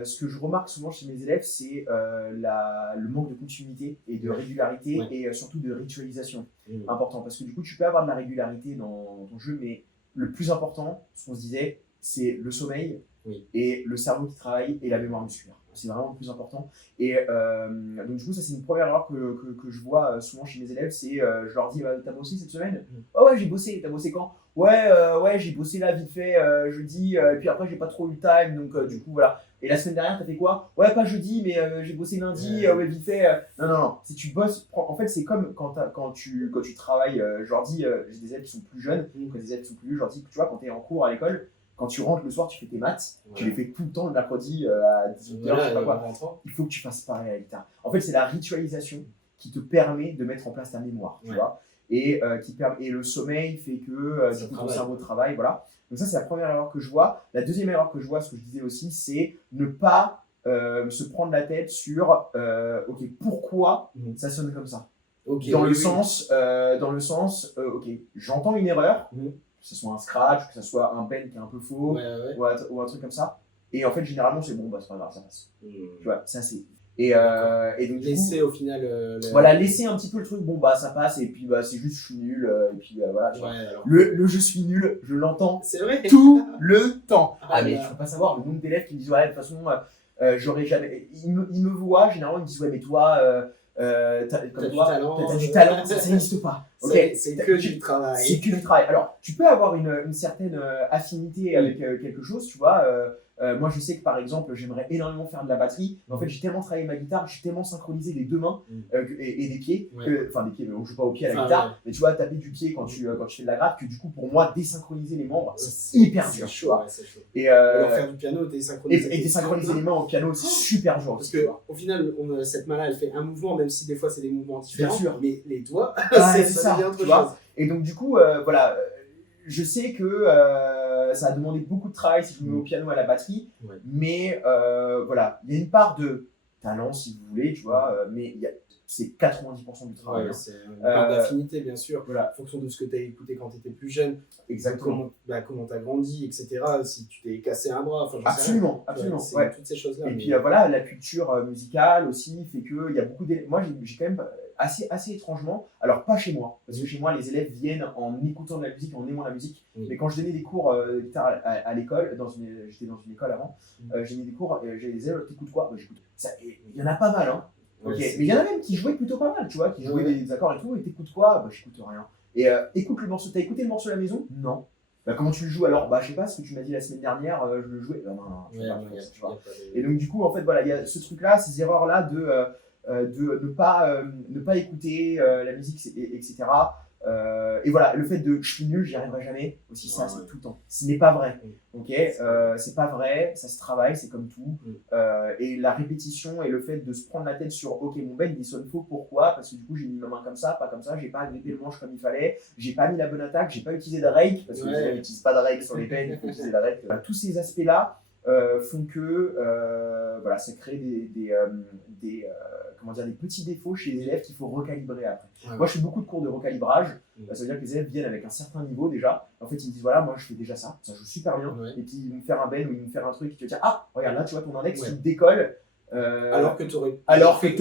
Ce que je remarque souvent chez mes élèves, c'est le manque de continuité et de régularité, et surtout de ritualisation. Important, parce que du coup, tu peux avoir de la régularité dans ton jeu, mais le plus important, ce qu'on se disait, c'est le sommeil et le cerveau qui travaille et la mémoire musculaire. C'est vraiment le plus important. Et donc du coup, ça c'est une première erreur que je vois souvent chez mes élèves, c'est je leur dis t'as bossé cette semaine? Oh ouais, j'ai bossé. T'as bossé quand? Ouais, j'ai bossé là vite fait jeudi, et puis après j'ai pas trop eu le time, donc du coup voilà. Et la semaine dernière t'as fait quoi? Ouais, pas jeudi, mais j'ai bossé lundi, ouais vite fait. Non, si tu bosses, en fait c'est comme quand tu travailles, je leur dis, j'ai des élèves qui sont plus jeunes, des élèves qui sont plus vieux, je leur dis, tu vois, quand t'es en cours à l'école, quand tu rentres le soir, tu fais tes maths, tu les fais tout le temps le mercredi à 18h, je sais pas quoi. Il faut que tu fasses pareil à la guitare. En fait, c'est la ritualisation qui te permet de mettre en place ta mémoire, tu vois. Et le sommeil fait que du coup, ton cerveau travaille, voilà. Donc ça, c'est la première erreur que je vois. La deuxième erreur que je vois, ce que je disais aussi, c'est ne pas se prendre la tête sur ok, pourquoi ça sonne comme ça. Dans le sens, ok, j'entends une erreur, que ce soit un scratch, que ce soit un bend qui est un peu faux, ou un truc comme ça. Et en fait, généralement, c'est bon, c'est pas grave, ça passe. Tu vois, ça c'est. Et donc, laisser au final. Voilà, laisser un petit peu le truc, bon, ça passe, et puis c'est juste je suis nul, et puis voilà. Le je suis nul, je l'entends tout le temps. Mais tu peux pas savoir le nombre d'élèves qui me disent, ouais, de toute façon, j'aurais jamais. Ils me voient, généralement, ils me disent, ouais, mais toi. T'as du talent, ça n'existe pas. C'est que du travail. C'est que du travail. Alors, tu peux avoir une certaine affinité avec quelque chose, tu vois. Moi, je sais que par exemple, j'aimerais énormément faire de la batterie, mais en fait, j'ai tellement travaillé ma guitare, j'ai tellement synchronisé les deux mains et des pieds, enfin des pieds, on joue pas au pied à la guitare, mais tu vois, taper du pied quand tu fais de la gratte, que du coup, pour moi, désynchroniser les membres, c'est hyper dur. C'est chaud. Et alors, faire du piano, désynchroniser. Et désynchroniser les mains au piano, c'est super dur. Parce qu'au final, cette main-là, elle fait un mouvement, même si des fois, c'est des mouvements différents. Bien sûr. Mais les doigts, c'est ça, tu vois. Et donc, du coup, voilà. Je sais que ça a demandé beaucoup de travail si je me mets au piano à la batterie, mais voilà, il y a une part de talent si vous voulez, tu vois, mais c'est 90% du travail. C'est une part d'affinité, bien sûr, voilà. En fonction de ce que tu as écouté quand tu étais plus jeune, exactement. Comment tu as grandi, etc. Si tu t'es cassé un bras, absolument. Toutes ces choses-là. Et puis voilà, la culture musicale aussi fait qu'il y a beaucoup d'élèves. Moi, j'ai quand même assez étrangement, alors pas chez moi, parce que chez moi, les élèves viennent en écoutant de la musique, en aimant la musique. Mais quand je donnais des cours de guitare à l'école, j'étais dans une école avant, j'ai mis des cours, j'ai des élèves, t'écoutes quoi? J'écoute. Il y en a pas mal, hein. Mais il y en a même qui jouaient plutôt pas mal, tu vois, qui jouaient des accords et tout, et t'écoutes quoi? J'écoute rien. Et écoute le morceau, t'as écouté le morceau à la maison? Non. Comment tu le joues alors? Je sais pas, ce que tu m'as dit la semaine dernière, je le jouais. Non, tu vois. Et donc du coup, en fait, voilà, il y a ce truc-là, ces erreurs-là de ne pas écouter la musique, etc. Et voilà, le fait de je suis nul, j'y arriverai jamais, aussi ça, c'est tout le temps. Ce n'est pas vrai, ok? C'est pas vrai, ça se travaille, c'est comme tout. Et la répétition et le fait de se prendre la tête sur ok, mon bend il sonne faux, pourquoi? Parce que du coup j'ai mis ma main comme ça, pas comme ça, j'ai pas grippé le manche comme il fallait, j'ai pas mis la bonne attaque, j'ai pas utilisé de rake, parce que les élèves n'utilisent pas de rake sur les bends, il faut utiliser la rake. Tous ces aspects-là font que voilà, ça crée comment dire, des petits défauts chez les élèves qu'il faut recalibrer après. Moi, je fais beaucoup de cours de recalibrage. Ça veut dire que les élèves viennent avec un certain niveau déjà. En fait, ils me disent voilà, moi je fais déjà ça, ça joue super bien. Et puis ils vont me faire un bend ou ils vont me faire un truc qui te dire ah, regarde là, tu vois ton index qui décolle. Alors que tu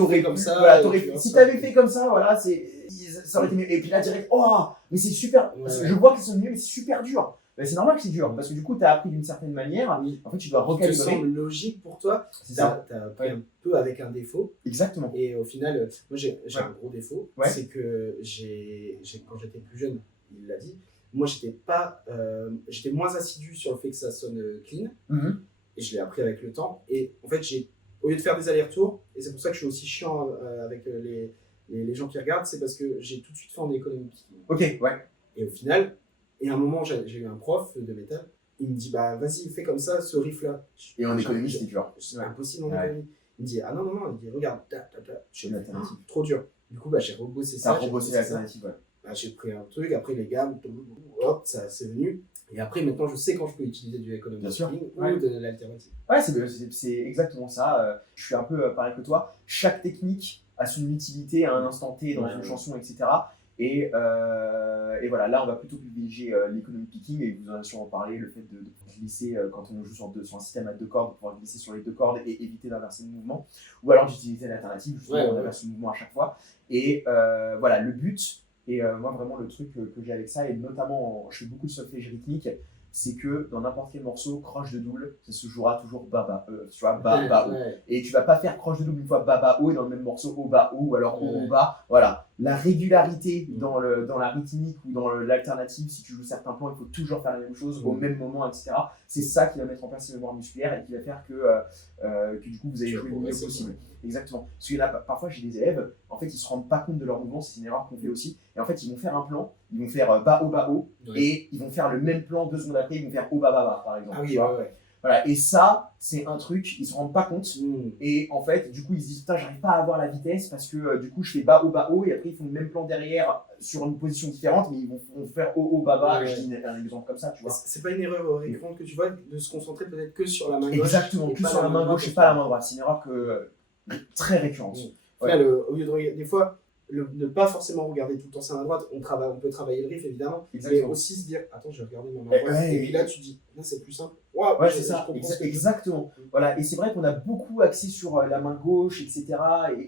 aurais fait comme ça. Voilà, si tu avais fait comme ça, voilà, ça aurait été mieux. Et puis là, direct, oh, mais c'est super. Je vois qu'ils sont mieux, mais c'est super dur. Ben, c'est normal que c'est dur, parce que du coup, tu as appris d'une certaine manière. En fait, tu dois recalibrer. Ça semble logique pour toi. C'est ça. Tu as appris un peu avec un défaut. Exactement. Et au final, moi, j'ai un gros défaut. C'est que quand j'étais plus jeune, il l'a dit, moi, j'étais moins assidu sur le fait que ça sonne clean. Et je l'ai appris avec le temps. Et en fait, au lieu de faire des allers-retours, et c'est pour ça que je suis aussi chiant avec les gens qui regardent, c'est parce que j'ai tout de suite fait en économique. Ok, ouais. Et au final, et à un moment, j'ai eu un prof de métal, il me dit bah vas-y, fais comme ça, ce riff-là. Et en économie, c'est dur. C'est impossible en économie. Il me dit ah non, il me dit regarde, je suis trop dur. Du coup, j'ai rebossé ça. T'as rebossé l'alternative, ouais. J'ai pris un truc, après les gammes, hop, ça c'est venu. Et après, maintenant, je sais quand je peux utiliser du economic picking ou de l'alternative. Ouais, c'est exactement ça. Je suis un peu pareil que toi. Chaque technique a son utilité à un instant T dans une chanson, etc. Et voilà, là, on va plutôt privilégier l'economic picking, et vous en avez sûrement parlé, le fait de glisser quand on joue sur un système à 2 cordes, de pouvoir glisser sur les 2 cordes et éviter d'inverser le mouvement. Ou alors d'utiliser l'alternative, justement, on inverse le mouvement à chaque fois. Et voilà, le but. Et moi, vraiment, le truc que j'ai avec ça, et notamment, je fais beaucoup de solfège rythmique, c'est que dans n'importe quel morceau, croche de double, ça se jouera toujours bas, tu vois, bas, haut. Et tu vas pas faire croche de double une fois bas, haut, et dans le même morceau, haut, bas, haut, ou alors haut, bas. Voilà. La régularité dans la rythmique ou dans l'alternative, si tu joues certains plans, il faut toujours faire la même chose au même moment, etc. C'est ça qui va mettre en place les mémoires musculaires et qui va faire que du coup, vous allez jouer le mieux possible. Exactement. Parce que là, parfois, j'ai des élèves, en fait, ils se rendent pas compte de leur mouvement, c'est une erreur qu'on fait aussi. Et en fait, ils vont faire un plan, ils vont faire bas, haut, et ils vont faire le même plan 2 secondes après, ils vont faire haut, bas, par exemple. Ah oui, ouais. Voilà. Et ça, c'est un truc, ils se rendent pas compte. Et en fait, du coup, ils se disent, putain, j'arrive pas à avoir la vitesse parce que du coup, je fais bas, haut, et après, ils font le même plan derrière sur une position différente, mais ils vont faire haut, bas. Je dis un exemple comme ça, tu vois. C'est pas une erreur récurrente que tu vois de se concentrer peut-être que sur la main gauche. Exactement, que sur la main gauche et pas la main droite. C'est une erreur très récurrente. Au lieu de regarder, des fois, ne pas forcément regarder tout le temps sa main droite, on peut travailler le riff évidemment, mais aussi se dire attends, je vais regarder ma main droite, et puis là tu dis là c'est plus simple. C'est ça, exactement. Voilà. Et c'est vrai qu'on a beaucoup axé sur la main gauche, etc.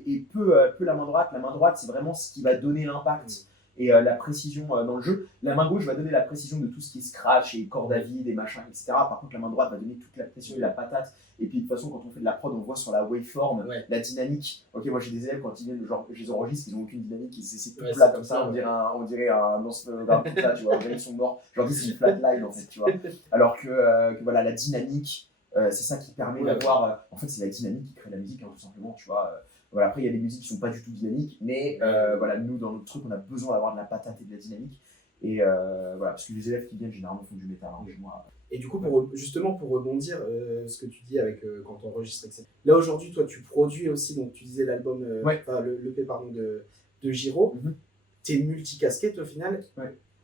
et peu la main droite. La main droite, c'est vraiment ce qui va donner l'impact et la précision dans le jeu. La main gauche va donner la précision de tout ce qui est scratch et cordes à vide et machin, etc. Par contre, la main droite va donner toute la pression et la patate. Et puis de toute façon, quand on fait de la prod, on voit sur la waveform, la dynamique. Ok, moi j'ai des élèves quand ils viennent, genre, je les enregistre, ils n'ont aucune dynamique, c'est tout plat comme ça, on dirait un lance-flamme, tu vois, on dirait qu'ils sont morts. Je leur dis c'est une flat line en fait, tu vois. Alors que voilà, la dynamique, c'est ça qui permet d'avoir. En fait, c'est la dynamique qui crée la musique, tout simplement, tu vois. Voilà, après, il y a des musiques qui sont pas du tout dynamiques, mais voilà, nous, dans notre truc, on a besoin d'avoir de la patate et de la dynamique. Et voilà, parce que les élèves qui viennent généralement font du métal, chez moi. Et du coup, justement, pour rebondir, ce que tu dis avec quand on enregistre, etc. Là, aujourd'hui, toi, tu produis aussi, donc tu disais l'album, l'EP de Giro. T'es multicasquette au final.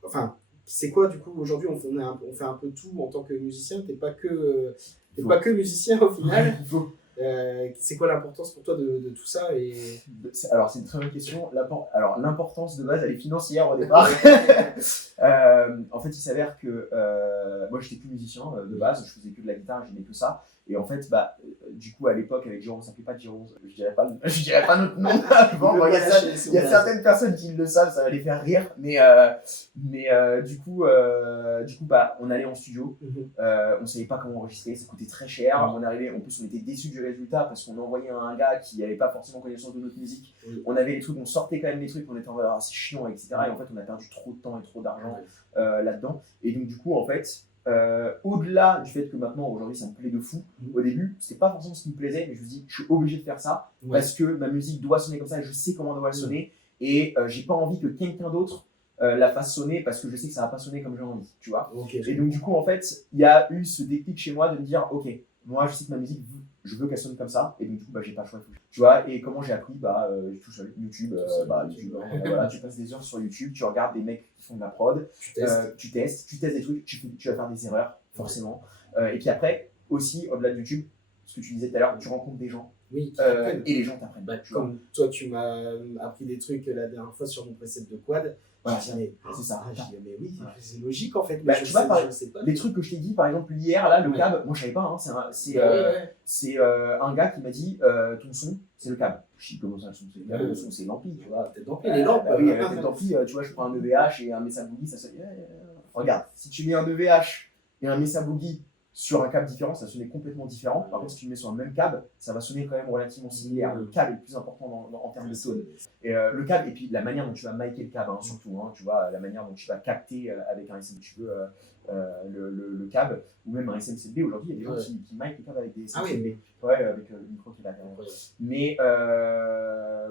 Enfin, c'est quoi, du coup, aujourd'hui, on fait un peu tout en tant que musicien. T'es pas que musicien au final. C'est quoi l'importance pour toi de tout ça Alors, c'est une très bonne question. Alors, l'importance de base, elle est financière au départ. En fait, il s'avère que moi, j'étais plus musicien de base, je faisais que de la guitare, j'aimais que ça. Et en fait, du coup, à l'époque, avec Jérôme, ça ne s'appelait pas Jérôme, je dirais pas notre nom. Il y a certaines personnes qui le savent, ça va les faire rire. Mais du coup, on allait en studio, on ne savait pas comment enregistrer, ça coûtait très cher. On arrivait, en plus, on était déçus du résultat parce qu'on envoyait un gars qui n'avait pas forcément connaissance de notre musique. On avait les trucs, on sortait quand même les trucs, on était en mode c'est chiant, etc. Et en fait, on a perdu trop de temps et trop d'argent là-dedans. Et donc, du coup, en fait, au-delà du fait que maintenant, aujourd'hui, ça me plaît de fou, au début, c'était pas forcément ce qui me plaisait, mais je me dis, je suis obligé de faire ça parce que ma musique doit sonner comme ça et je sais comment elle doit sonner. Et j'ai pas envie que quelqu'un d'autre la fasse sonner parce que je sais que ça va pas sonner comme j'ai envie, tu vois. Et donc, du coup, en fait, il y a eu ce déclic chez moi de me dire, ok, moi, je sais que ma musique, je veux qu'elle sonne comme ça, et donc du coup, j'ai pas le choix. Tu vois, et comment j'ai appris tout seul, YouTube. YouTube voilà, tu passes des heures sur YouTube, tu regardes des mecs qui font de la prod, tu testes des trucs, tu vas faire des erreurs, forcément. Et puis après, aussi, au-delà de YouTube, ce que tu disais tout à l'heure, tu rencontres des gens. Oui, et les gens t'apprennent. Bah, comme toi, tu m'as appris des trucs la dernière fois sur mon preset de quad. Voilà, c'est ça. Mais oui, ouais. c'est logique en fait. Mais tu vois, je sais pas. Les trucs que je t'ai dit, par exemple, hier, là, le cab, moi je savais pas, hein, c'est un gars qui m'a dit ton son, c'est le cab. Je dis comment ça, le son, c'est le cab, le son, c'est l'ampli, tu vois. Tête d'ampli, les lampes. Oui, tête d'ampli, tu vois, je prends un EVH et un Mesa Boogie, ça sonne. Regarde, si tu mets un EVH et un Mesa Boogie sur un câble différent, ça sonnait complètement différent. Par contre, si tu le mets sur un même câble, ça va sonner quand même relativement similaire. Le câble est le plus important en termes de tone. Et le câble, et puis la manière dont tu vas micer le câble, hein, surtout, hein, tu vois, la manière dont tu vas capter avec un SMB, tu veux, le câble, ou même un SMCB. Aujourd'hui, il y a des gens qui mic le câble avec des SMCB. Ouais, avec le micro qui est là. Mais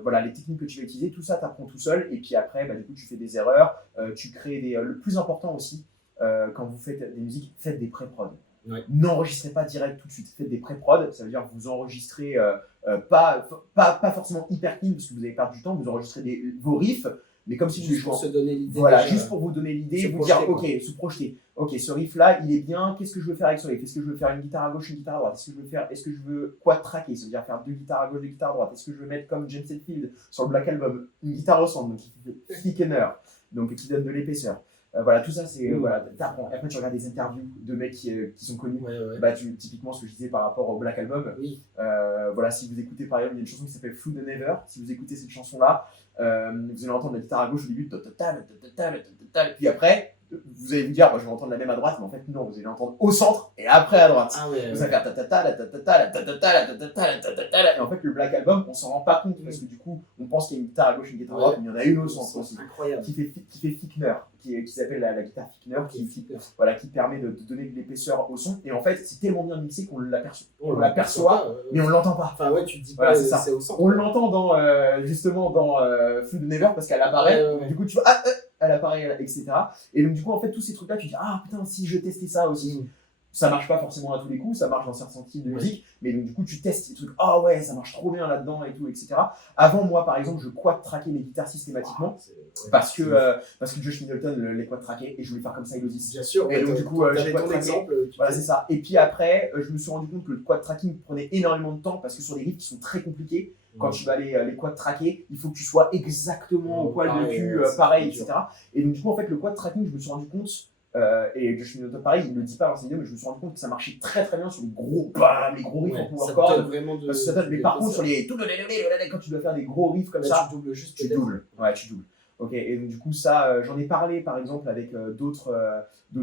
voilà, les techniques que tu vas utiliser, tout ça, tu apprends tout seul. Et puis après, bah, du coup, tu fais des erreurs. Tu crées des. Le plus important aussi, quand vous faites des musiques, faites des pré-prod. Ouais. N'enregistrez pas direct tout de suite, faites des pré-prod, ça veut dire que vous enregistrez pas forcément hyper clean parce que vous avez perdu du temps, vous enregistrez vos riffs, mais comme si vous juste pour se donner l'idée. Voilà, juste pour vous donner l'idée, vous dire ok, se projeter. Ok, ce riff là, il est bien, qu'est-ce que je veux faire avec ce riff? Est-ce que je veux faire une guitare à gauche, une guitare à droite? Est-ce que je veux quad tracker, ça veut dire faire deux guitares à gauche, deux guitares à droite? Est-ce que je veux mettre comme James Hetfield sur le Black Album, une guitare au centre, donc qui fait thickener, donc qui donne de l'épaisseur? Voilà, tout ça, c'est. Voilà, t'apprends. Après, tu regardes des interviews de mecs qui sont connus. Bah, typiquement, ce que je disais par rapport au Black Album. Oui. Voilà, si vous écoutez par exemple, il y a une chanson qui s'appelle Through the Never. Si vous écoutez cette chanson-là, vous allez entendre la guitare à gauche au début, puis après, vous allez vous dire, je vais entendre la même à droite, mais en fait, non, vous allez entendre au centre et après à droite. Vous allez faire et en fait, le Black Album, on s'en rend pas compte parce que du coup, on pense qu'il y a une guitare à gauche, une guitare à droite, mais il y en a une au centre aussi. Incroyable. Qui fait thickener, qui s'appelle la guitare thickener, qui permet de donner de l'épaisseur au son. Et en fait, c'est tellement bien mixé qu'on l'aperçoit, mais on l'entend pas. Enfin, ouais, tu te dis pas, c'est au centre. On l'entend justement dans Through the Never parce qu'elle apparaît. Du coup, tu vois, elle apparaît, etc. Et donc, du coup, en fait, tous ces trucs-là, tu dis, ah putain, si je testais ça aussi. Ça marche pas forcément à tous les coups, ça marche dans certains styles de musique, mais donc du coup tu testes ces trucs, ah ouais, ça marche trop bien là-dedans et tout, etc. Avant, moi par exemple, je quad-traquais les guitares systématiquement, parce que Josh Middleton les quad-traquait et je voulais faire comme ça Ilosis. Bien sûr, et donc du coup j'ai ton exemple. Voilà, c'est ça. Et puis après, je me suis rendu compte que le quad-tracking prenait énormément de temps parce que sur des riffs qui sont très compliqués, quand tu vas les quad-tracker, il faut que tu sois exactement au poil de cul, pareil, etc. Et donc du coup, en fait, le quad-tracking, je me suis rendu compte. Et Josh Middleton pareil, il ne le dit pas dans ses vidéos, mais je me suis rendu compte que ça marchait très très bien sur les gros riffs en power chord. Mais par contre, sur les quand tu dois faire des gros riffs comme ça, tu doubles. Ouais, tu doubles. Ok, et donc du coup, ça, j'en ai parlé par exemple avec d'autres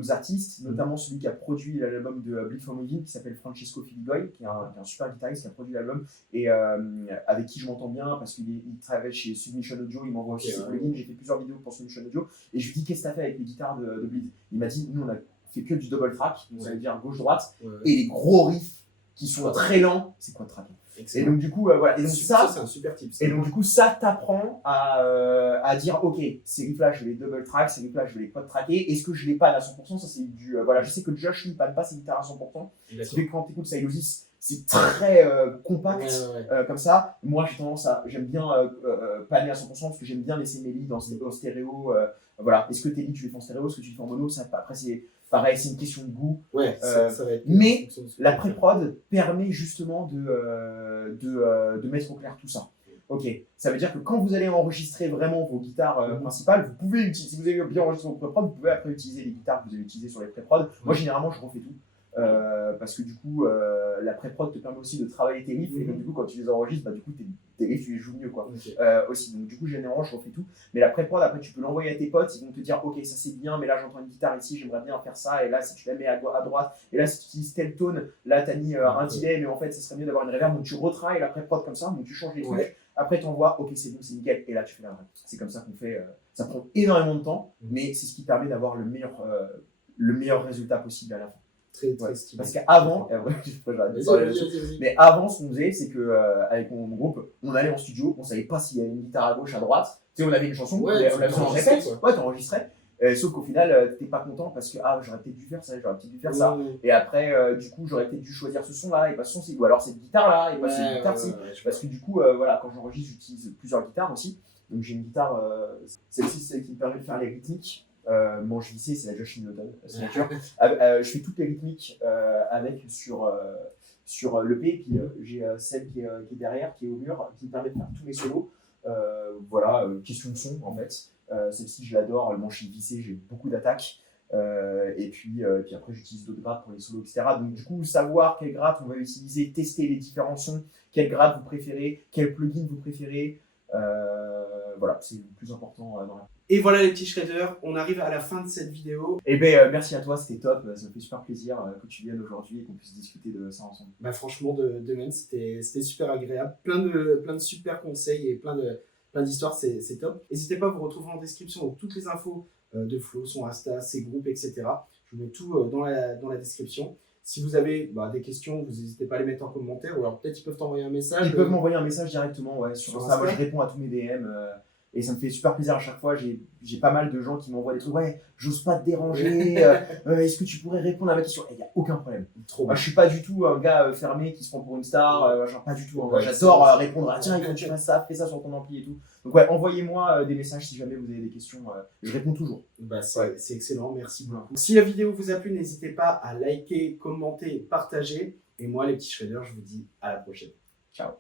artistes, notamment celui qui a produit l'album de Bleed for Moving qui s'appelle Francesco Filigoy, qui est un super guitariste qui a produit l'album et avec qui je m'entends bien parce qu'il travaille chez Submission Audio, il m'envoie aussi ses plugins, j'ai fait plusieurs vidéos pour Submission Audio et je lui dis qu'est-ce que t'as fait avec les guitares de Bleed? Il m'a dit nous on a fait que du double track, donc ça veut dire gauche-droite, et les gros riffs qui sont très lents, c'est quoi track? Et donc du coup voilà, et donc ça c'est un super tip. Et donc du coup ça t'apprend à dire ok, ces riffs là je vais les double track, ces riffs là je vais les quad tracker, est-ce que je les panne à 100%? Ça c'est du voilà, je sais que Josh il panne pas ses guitares à 100%, ce qui fait que quand t'écoutes Sylosis c'est très compact comme ça. Moi j'ai tendance j'aime bien panner à 100% parce que j'aime bien laisser mes leads en stéréo. Voilà, est-ce que tes leads tu les fais en stéréo, est-ce que tu les fais en mono, ça après c'est pareil, c'est une question de goût. Ça va être mais la pré-prod permet justement de mettre au clair tout ça. Ok, ça veut dire que quand vous allez enregistrer vraiment vos guitares principales, vous pouvez utiliser, si vous avez bien enregistré vos pré-prod, vous pouvez après utiliser les guitares que vous avez utilisées sur les pré-prod. Moi généralement je refais tout. Parce que du coup la pré-prod te permet aussi de travailler tes riffs et donc du coup quand tu les enregistres, bah, du coup tes riffs tu les joues mieux quoi. Aussi, donc du coup généralement je refais tout, mais la pré-prod après tu peux l'envoyer à tes potes, ils vont te dire ok ça c'est bien mais là j'entends une guitare ici, j'aimerais bien faire ça, et là si tu la mets à droite, et là si tu utilises tel tone, là t'as mis un delay mais en fait ça serait mieux d'avoir une reverb, donc tu retravailles la pré-prod comme ça, donc tu changes les trucs, après tu envoies ok c'est bon c'est nickel, et là tu fais la vraie. C'est comme ça qu'on fait, ça prend énormément de temps, mais c'est ce qui permet d'avoir le meilleur résultat possible à la fin. Très parce qu'avant, mais avant, ce qu'on faisait, c'est qu'avec mon groupe, on allait en studio, on savait pas s'il y avait une guitare à gauche, à droite. Tu sais, on avait une chanson, on l'avait en répète, t'enregistrais. Sauf qu'au final, t'étais pas content parce que j'aurais peut-être dû faire ça, j'aurais peut-être dû faire ça. Et après, du coup, j'aurais peut-être dû choisir ce son-là et pas ce son-ci. Ou alors cette guitare-là et pas cette guitare-ci. Parce que du coup, voilà, quand j'enregistre, j'utilise plusieurs guitares aussi. Donc j'ai une guitare, celle-ci, c'est celle qui me permet de faire les rythmiques. manche vissée, c'est la Josh Newton signature. Je fais toutes les rythmiques avec sur l'EP, et puis j'ai celle qui est derrière, qui est au mur, qui me permet de faire tous mes solos. Voilà, question de son en fait. Celle-ci, je l'adore, le manche vissé, j'ai beaucoup d'attaques. Et puis après, j'utilise d'autres grades pour les solos, etc. Donc, du coup, savoir quel grade on va utiliser, tester les différents sons, quel grade vous préférez, quel plugin vous préférez. Voilà, c'est le plus important dans la. Et voilà les petits shredders, on arrive à la fin de cette vidéo. Et ben merci à toi, c'était top, ça me fait super plaisir que tu viennes aujourd'hui et qu'on puisse discuter de ça ensemble. Bah franchement, de même, c'était super agréable. Plein de super conseils et plein d'histoires, c'est top. N'hésitez pas à vous retrouver en description donc, toutes les infos de Flo, son Insta, ses groupes, etc. Je vous mets tout dans la description. Si vous avez des questions, vous n'hésitez pas à les mettre en commentaire ou alors peut-être ils peuvent t'envoyer un message. Ils peuvent m'envoyer un message directement sur Insta. Moi je réponds à tous mes DM et ça me fait super plaisir à chaque fois. J'ai pas mal de gens qui m'envoient des trucs. Ouais, j'ose pas te déranger. Est-ce que tu pourrais répondre à ma question? Il n'y a aucun problème. Moi, je suis pas du tout un gars fermé qui se prend pour une star. Genre, pas du tout. J'adore répondre à tiens, il faut que tu fasses ça, fais ça sur ton ampli et tout. Donc ouais, envoyez-moi des messages si jamais vous avez des questions. Je réponds toujours. C'est excellent, merci beaucoup. Si la vidéo vous a plu, n'hésitez pas à liker, commenter, partager. Et moi, les petits shredders, je vous dis à la prochaine. Ciao.